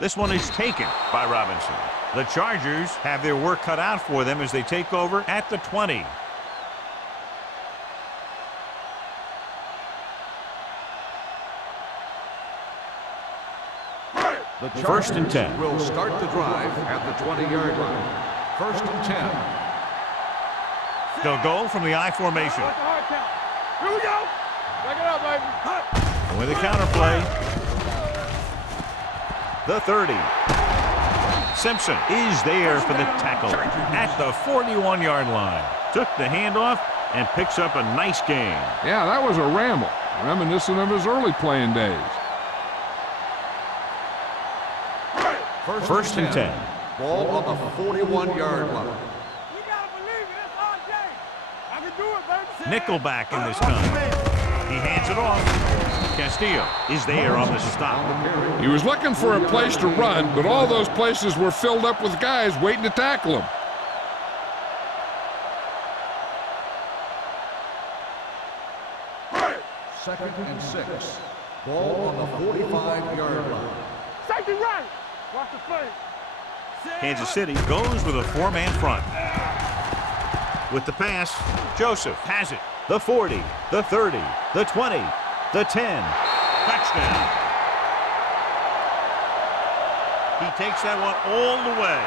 This one is taken by Robinson. The Chargers have their work cut out for them as they take over at the 20. The First and 10. will start the drive at the 20-yard line. First and 10. They'll go from the I formation. Here we go. Back it up, baby. With a counter play. The 30. Simpson is there for the tackle at the 41-yard line. Took the handoff and picks up a nice gain. Yeah, that was a ramble, reminiscent of his early playing days. First and 10. Ball on the 41-yard line. We gotta believe Nickelback in this time. He hands it off. Castillo is there on the stop. He was looking for a place to run, but all those places were filled up with guys waiting to tackle him. Second and 6. Ball on the 45-yard line. Safety right. Watch the play. Kansas City goes with a four-man front. With the pass, Joseph has it. The 40, the 30, the 20, the 10. Touchdown. He takes that one all the way.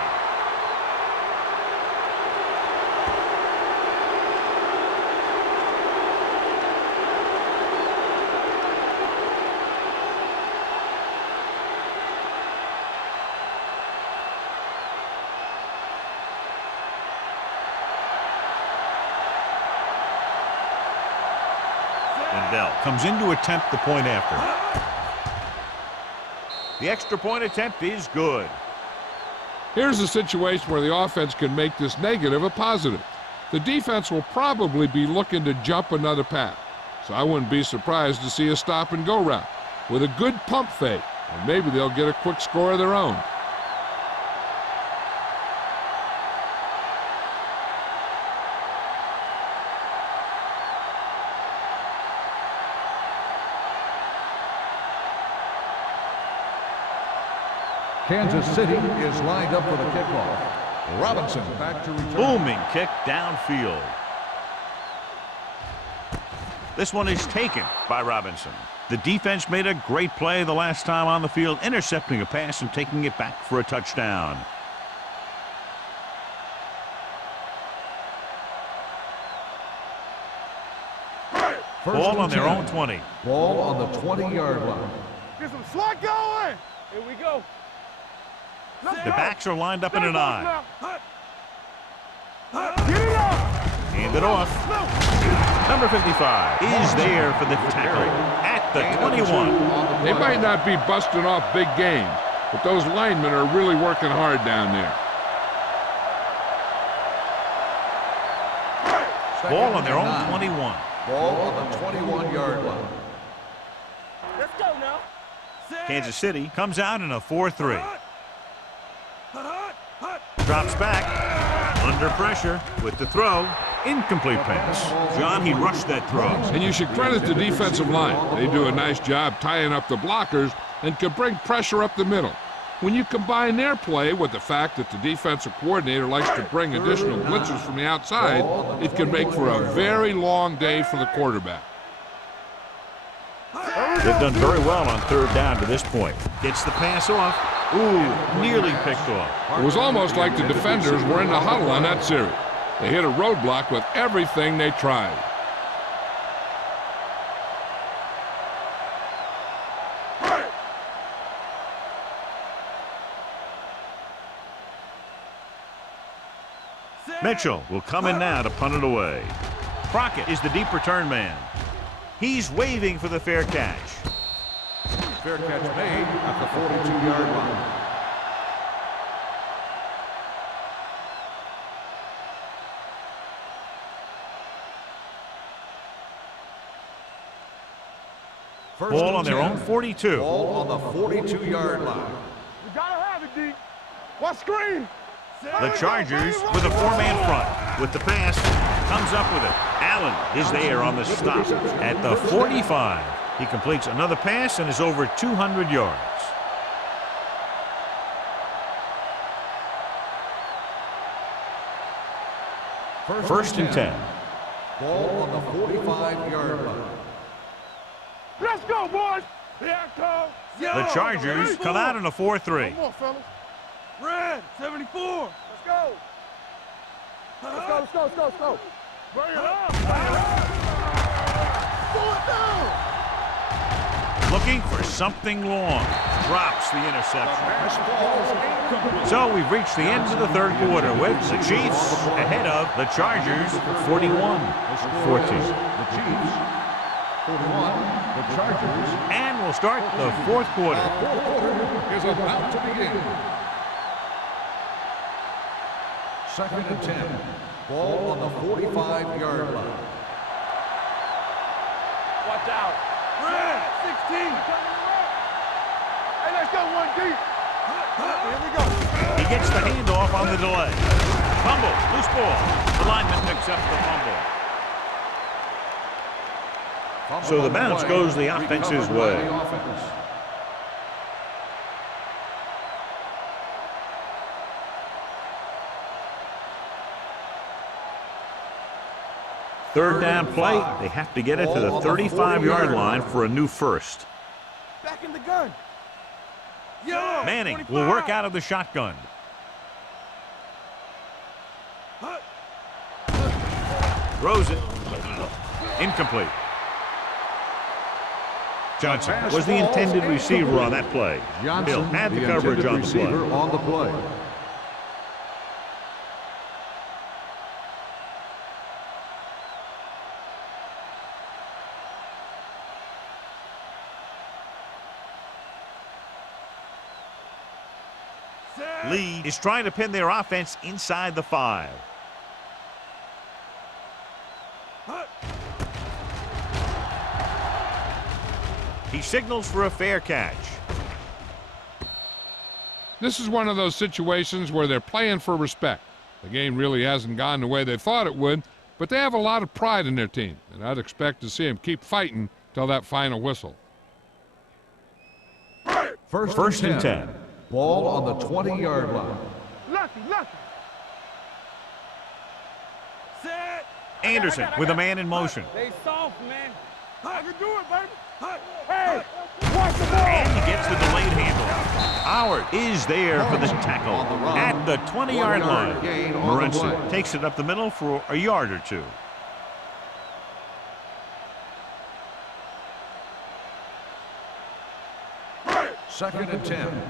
Lindell comes in to attempt the point after. The extra point attempt is good. Here's a situation where the offense can make this negative a positive. The defense will probably be looking to jump another pass, so I wouldn't be surprised to see a stop-and-go route with a good pump fake, and maybe they'll get a quick score of their own. Kansas City is lined up for the kickoff. Robinson back to return. Booming kick downfield. This one is taken by Robinson. The defense made a great play the last time on the field, intercepting a pass and taking it back for a touchdown. Ball on their own 20. Ball on the 20-yard line. Get some slot going. Here we go. The backs are lined up in an eye. Get it up. Hand it off. Number 55 is there for the tackle at the 21. They might not be busting off big games, but those linemen are really working hard down there. Ball on their own 21. Ball on the 21-yard line. Let's go now. Kansas City comes out in a 4-3. Drops back. Under pressure with the throw. Incomplete pass. John, he rushed that throw. And you should credit the defensive line. They do a nice job tying up the blockers and can bring pressure up the middle. When you combine their play with the fact that the defensive coordinator likes to bring additional blitzes from the outside, it can make for a very long day for the quarterback. They've done very well on third down to this point. Gets the pass off. Ooh, nearly picked off. It was almost like the defenders were in the huddle on that series. They hit a roadblock with everything they tried. Mitchell will come in now to punt it away. Crockett is the deep return man. He's waving for the fair catch. Fair catch made at the 42-yard line. Ball on their own 42. Ball on the 42-yard line. You gotta have it, D. What screen? The Chargers with a four-man front. With the pass, comes up with it. Allen is there on the stop at the 45. He completes another pass and is over 200 yards. First and 10. Ball on the 45-yard line. Let's go, boys. Here I come. The Chargers come out in a 4-3. Come on, fellas. Red, 74. Let's go. Let's go. Bring it up. Pull it down. Looking for something long. Drops the interception. So we've reached the end of the third quarter with the Chiefs ahead of the Chargers 41-14. The Chiefs 41, the Chargers. And we'll start the fourth quarter. Fourth quarter is about to begin. Second and 10. Ball on the 45-yard line. Watch out. 16. Hey, let's go one deep. Here we go. He gets the handoff on the delay. Fumble, loose ball. The lineman picks up the fumble. So the bounce goes the offense's way. Third down play, they have to get it to the 35-yard line for a new first. Back in the gun. Manning 25. will work out of the shotgun. Throws it. Incomplete. Johnson was the intended receiver on that play. Hill had the coverage on the play. Lee is trying to pin their offense inside the 5. He signals for a fair catch. This is one of those situations where they're playing for respect. The game really hasn't gone the way they thought it would, but they have a lot of pride in their team, and I'd expect to see them keep fighting till that final whistle. First and 10. Ball on the 20-yard line. Lucky. Set. Anderson with a man in motion. They soft, man. I can do it, baby. Hey, watch the ball. And he gets the delayed handoff. Howard is there for the tackle at the 20-yard line. Morency takes it up the middle for a yard or two. Second and 10.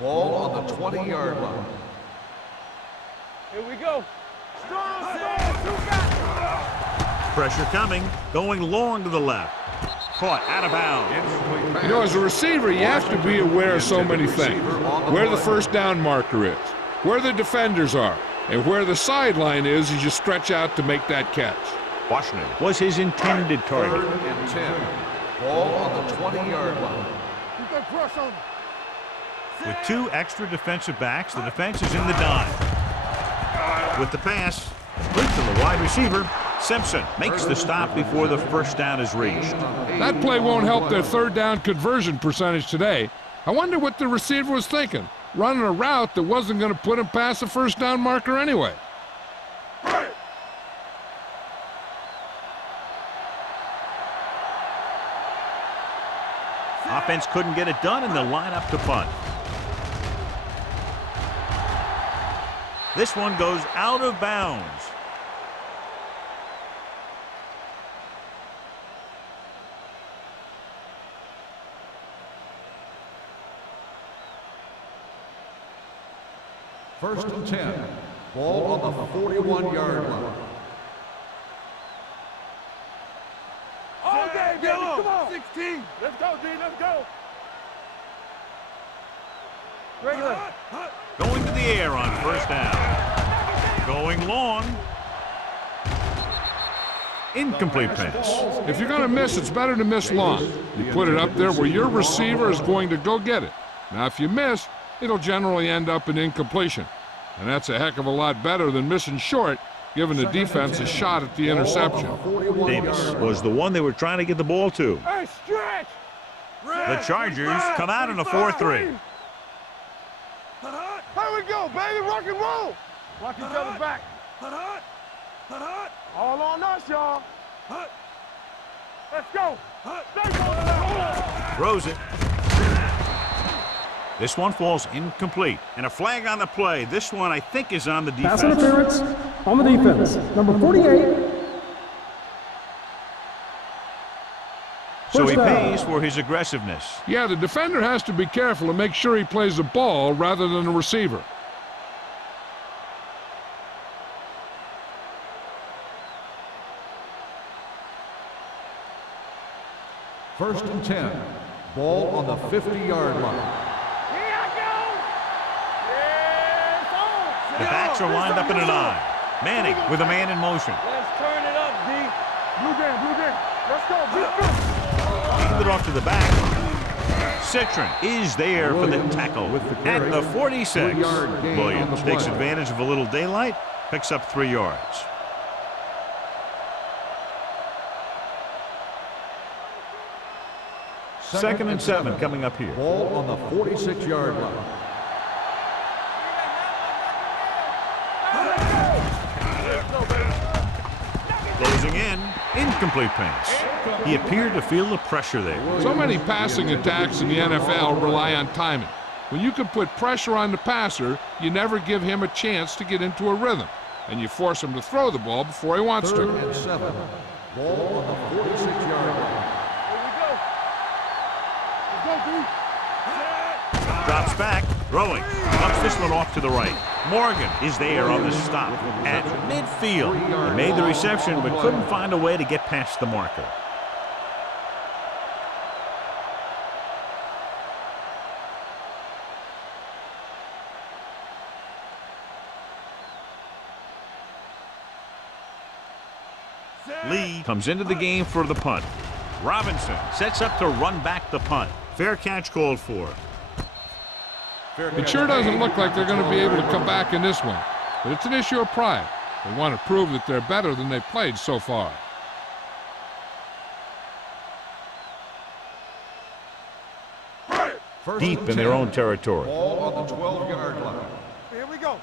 Ball on the 20-yard line. Here we go. Pressure coming, going long to the left. Caught out of bounds. You know, as a receiver, you have to be aware of so many things. Where the first down marker is, where the defenders are, and where the sideline is as you stretch out to make that catch. Washington was his intended target. Third and 10. Ball on the 20-yard line. You got crush on him. With 2 extra defensive backs, the defense is in the dime. With the pass, complete to the wide receiver, Simpson makes the stop before the first down is reached. That play won't help their third down conversion percentage today. I wonder what the receiver was thinking, running a route that wasn't going to put him past the first down marker anyway. Offense couldn't get it done, and they'll line up to punt. This one goes out of bounds. First and 10. Ball on the 41-yard line. All day, baby. Come on. 16. Let's go, D. Let's go. Regular. Going to the air on first down. Going long. Incomplete pass. If you're going to miss, it's better to miss long. You put it up there where your receiver is going to go get it. Now, if you miss, it'll generally end up in incompletion. And that's a heck of a lot better than missing short, giving the defense a shot at the interception. Davis was the one they were trying to get the ball to. Hey, stretch. The Chargers come out in a 4-3. Here we go, baby. Rock and roll. Watch each other back. All on us, y'all. Let's go. Throws it. This one falls incomplete. And a flag on the play. This one, I think, is on the defense. Pass interference on the defense. Number 48. So he First down. pays for his aggressiveness. Yeah, the defender has to be careful and make sure he plays the ball rather than the receiver. First and 10. Ball on the 50-yard line. The backs are lined up in an eye. Manning with a man in motion. Let's turn it up, D. Blue jam, blue jam. Let's go, blue. Hand it off to the back. Citron is there for the tackle at the 46. Williams takes advantage of a little daylight, picks up 3 yards. Second and 7 coming up here. Ball on the 46-yard line. Closing in, incomplete pass. He appeared to feel the pressure there. So many passing attacks in the NFL rely on timing. When you can put pressure on the passer, you never give him a chance to get into a rhythm, and you force him to throw the ball before he wants Third to. and 7. Ball on the 46-yard line. Drops back, throwing. Dumps this one off to the right. Morgan is there on the stop at midfield. He made the reception but couldn't find a way to get past the marker. Lee comes into the game for the punt. Robinson sets up to run back the punt. Fair catch called for. It sure doesn't look like they're going to be able to come back in this one, but it's an issue of pride. They want to prove that they're better than they've played so far. Deep in their own territory. Ball on the 12-yard line. Here we go.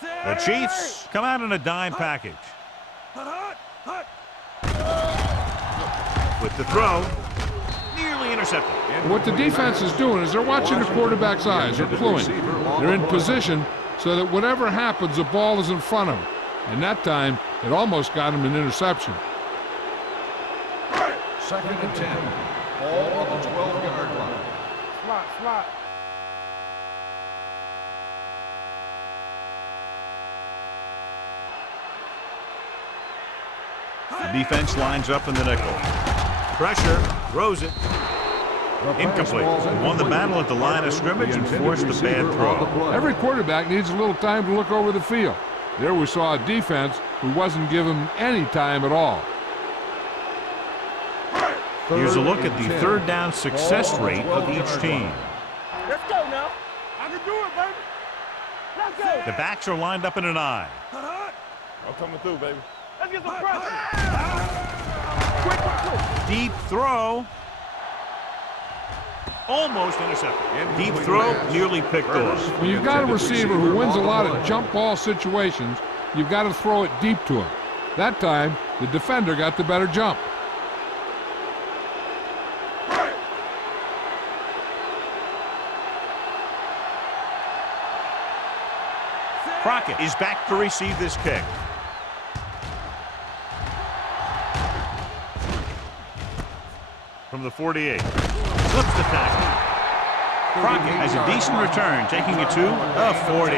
The Chiefs come out in a dime package. With the throw, nearly intercepted. What the defense is doing is they're watching the quarterback's eyes. They're cluing. They're in position so that whatever happens, the ball is in front of them. And that time, it almost got him an interception. Second and 10. Ball on the 12-yard line. Slot. The defense lines up in the nickel. Pressure, throws it. Incomplete. Won the battle at the line of scrimmage and forced the bad throw. Every quarterback needs a little time to look over the field. There we saw a defense who wasn't given any time at all. Here's a look at the third down success rate of each team. Let's go now. I can do it, baby. Let's go. The backs are lined up in an I. I'm coming through, baby. Let's get some pressure. Quick. Deep throw. Almost intercepted. Deep throw, nearly picked off. When you've got a receiver who wins a lot of jump ball situations, you've got to throw it deep to him. That time, the defender got the better jump. Crockett is back to receive this kick. From the 48. Flips the tackle. Crockett has a decent return, taking it to the 40.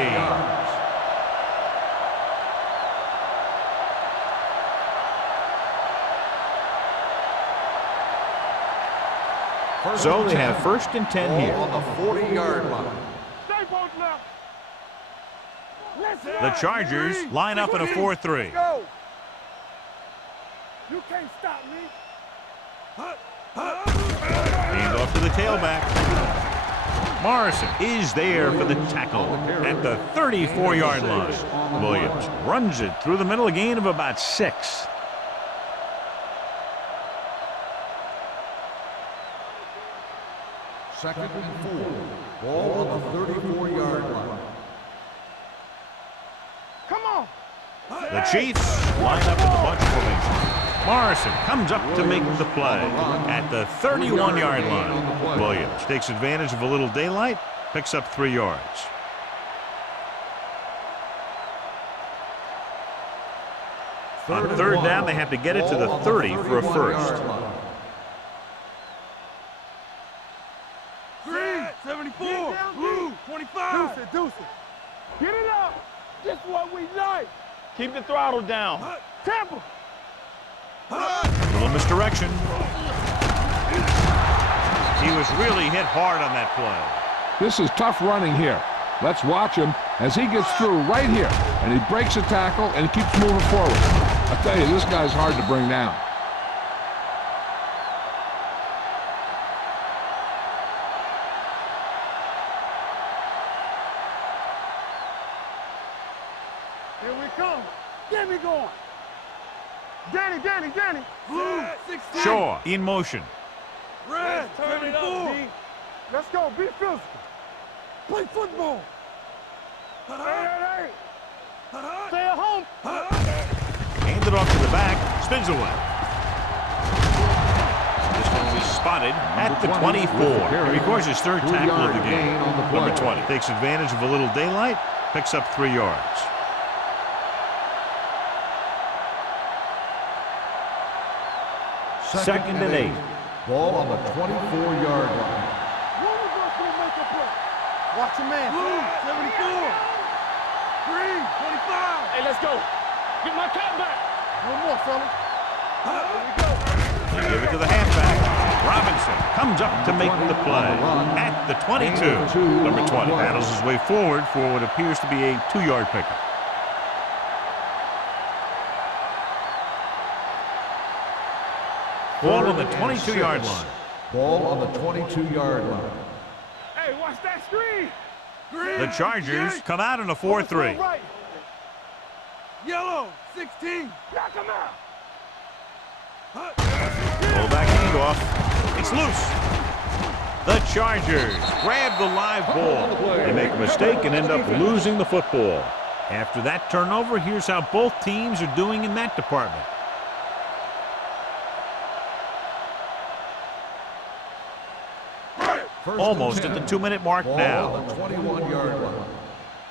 So they have first and 10 here. On the 40-yard line. Stay both left. The Chargers line up in a 4-3. Go. You can't stop me. Hand off to the tailback. Morrison is there for the tackle at the 34-yard line. Williams runs it through the middle, a gain of about 6. Second and 4. Ball on the 34-yard line. Come on. The Chiefs line up in the bunch formation. Morrison comes up to make the play at the 31-yard line. Williams takes advantage of a little daylight, picks up 3 yards. On third down, they have to get it to the 30 for a first. 74. Ooh, 25. Deuce it. Get it up. This is what we like. Keep the throttle down. Tampa. A little misdirection. He was really hit hard on that play. This is tough running here. Let's watch him as he gets through right here. And he breaks a tackle and he keeps moving forward. I tell you, this guy's hard to bring down. Here we come. Get me going. Danny. Blue, 16. Shaw in motion. Red, turn it up, D. Let's go. Be physical. Play football. Hey. Stay at home. Handed off to the back. Spins away. This one will be spotted at the 24. He records his third tackle of the game. Number 20 takes advantage of a little daylight. Picks up 3 yards. Second and 8. Ball on the 24-yard line. Watch your man. Blue, 74. Green, 25. Hey, let's go. Get my cap back. One more, fella. Here we go. They give it to the halfback. Robinson comes up to make the play at the 22. Number 20 battles his way forward for what appears to be a 2-yard pickup. Ball on the 22-yard line. Ball on the 22-yard line. Hey, watch that screen. Green, The Chargers come out in a 4-3. right. Yellow, 16. Knock him out. Fullback handoff. It's loose. The Chargers grab the live ball. They make a mistake and end up losing the football. After that turnover, here's how both teams are doing in that department. Almost at the 2-minute mark now. Ball on the 21-yard line.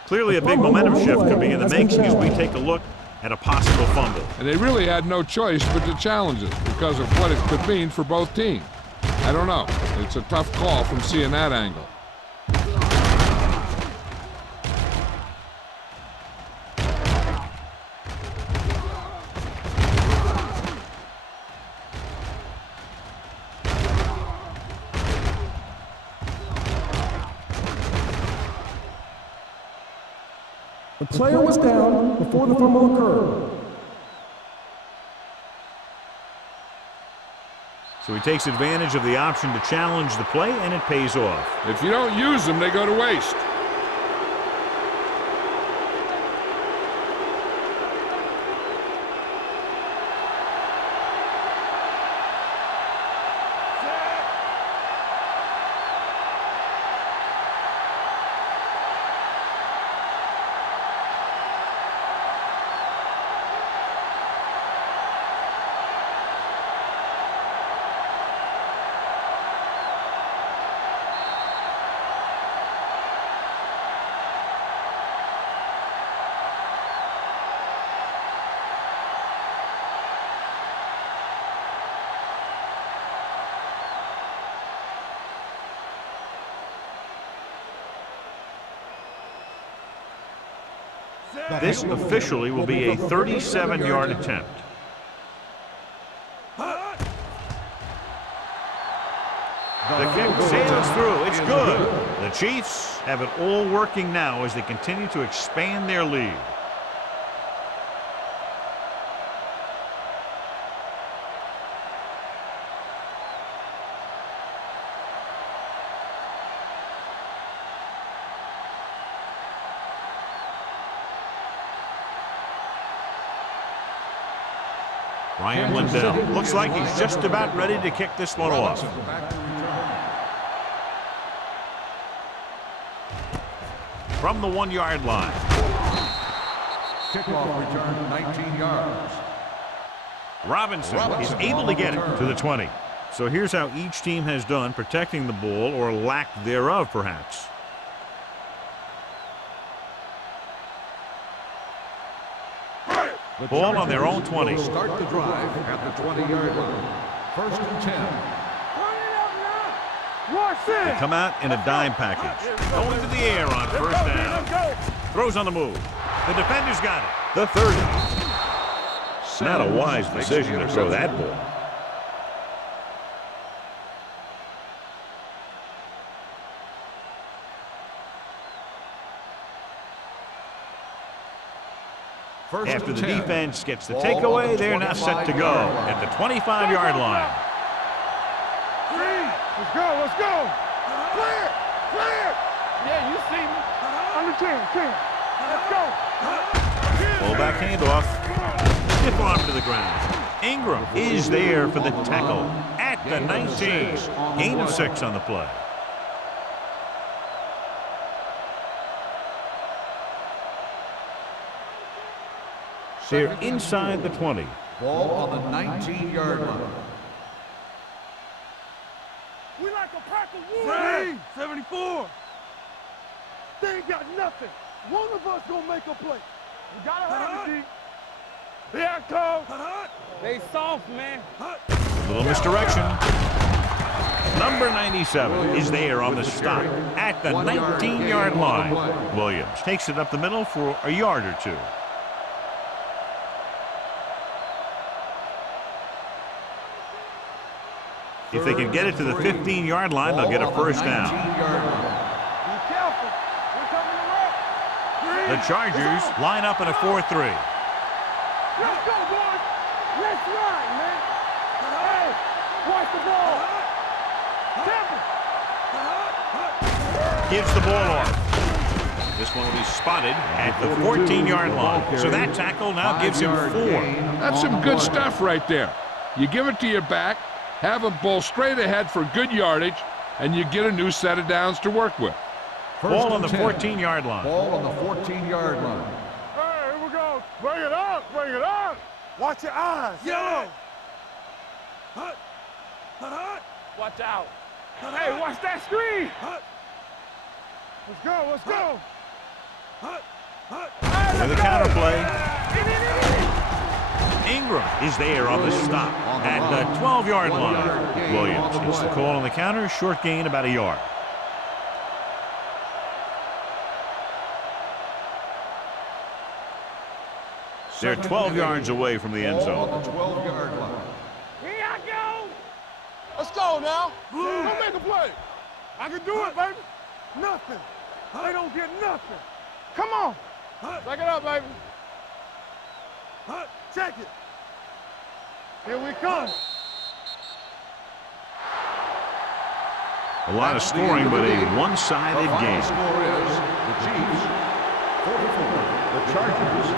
Clearly a big momentum shift could be in the making as we take a look at a possible fumble. And they really had no choice but to challenge it because of what it could mean for both teams. I don't know. It's a tough call from seeing that angle. The player was down before the fumble occurred. So he takes advantage of the option to challenge the play, and it pays off. If you don't use them, they go to waste. This officially will be a 37-yard attempt. The kick sails through. It's good. The Chiefs have it all working now as they continue to expand their lead. Ryan Lindell looks like he's just about ready to kick this one off. From the 1-yard line. Kickoff return 19 yards. Robinson is able to get it to the 20. So here's how each team has done protecting the ball, or lack thereof, perhaps. Ball on their own 20. Start the drive at the 20-yard line. First and 10. They come out in a dime package. Going to the air on first down. Throws on the move. The defender's got it. The 30. Not a wise decision to throw that ball. First After and the 10. defense gets the Ball takeaway, on the they're now set to go 25-yard line. at the 25-yard line. Let's go, let's go. Clear, clear. Yeah, you see me. Under 10. Let's go. Fullback handoff. Stiff arm to the ground. Ingram is there for the tackle at the 19. Gain of 6 on the play. They're inside the 20. Ball on the 19-yard line. We like a pack of wolves. 74. They ain't got nothing. One of us gonna make a play. We gotta have it, D. Yeah, coach. They soft, man. Little misdirection. Number 97 is there on the stop at the 19-yard line. Williams takes it up the middle for a yard or 2. If they can get it to the 15-yard line, they'll get a first down. Be careful. We're coming around. The Chargers line up in a 4-3. Let's go, boys. Let's ride, man. Hey, watch the ball. Temple. Gives the ball off. This one will be spotted at the 14-yard line. So that tackle now gives him 4. That's some good stuff right there. You give it to your back, have him pull straight ahead for good yardage, and you get a new set of downs to work with. Ball on the 14-yard line. Ball on the 14-yard line. Hey, here we go. Bring it up, bring it up. Watch your eyes. Yellow. Watch out. Hey, watch that screen. Let's go, let's go. With a counter play. Ingram is there on the stop at the 12-yard line. Williams gets the call on the counter. Short gain, about a yard. They're 12 yards away from the end Ball on zone. the 12-yard line. Here I go. Let's go now. Don't make a play. I can do it, baby. Nothing. They don't get nothing. Come on. Check it out, baby. Check it. Here we come. A lot of scoring, but a one-sided The final game. score is the Chiefs 44, the Chargers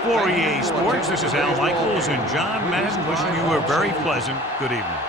14. For EA Sports, this is Al Michaels and John Madden wishing you a very pleasant good evening.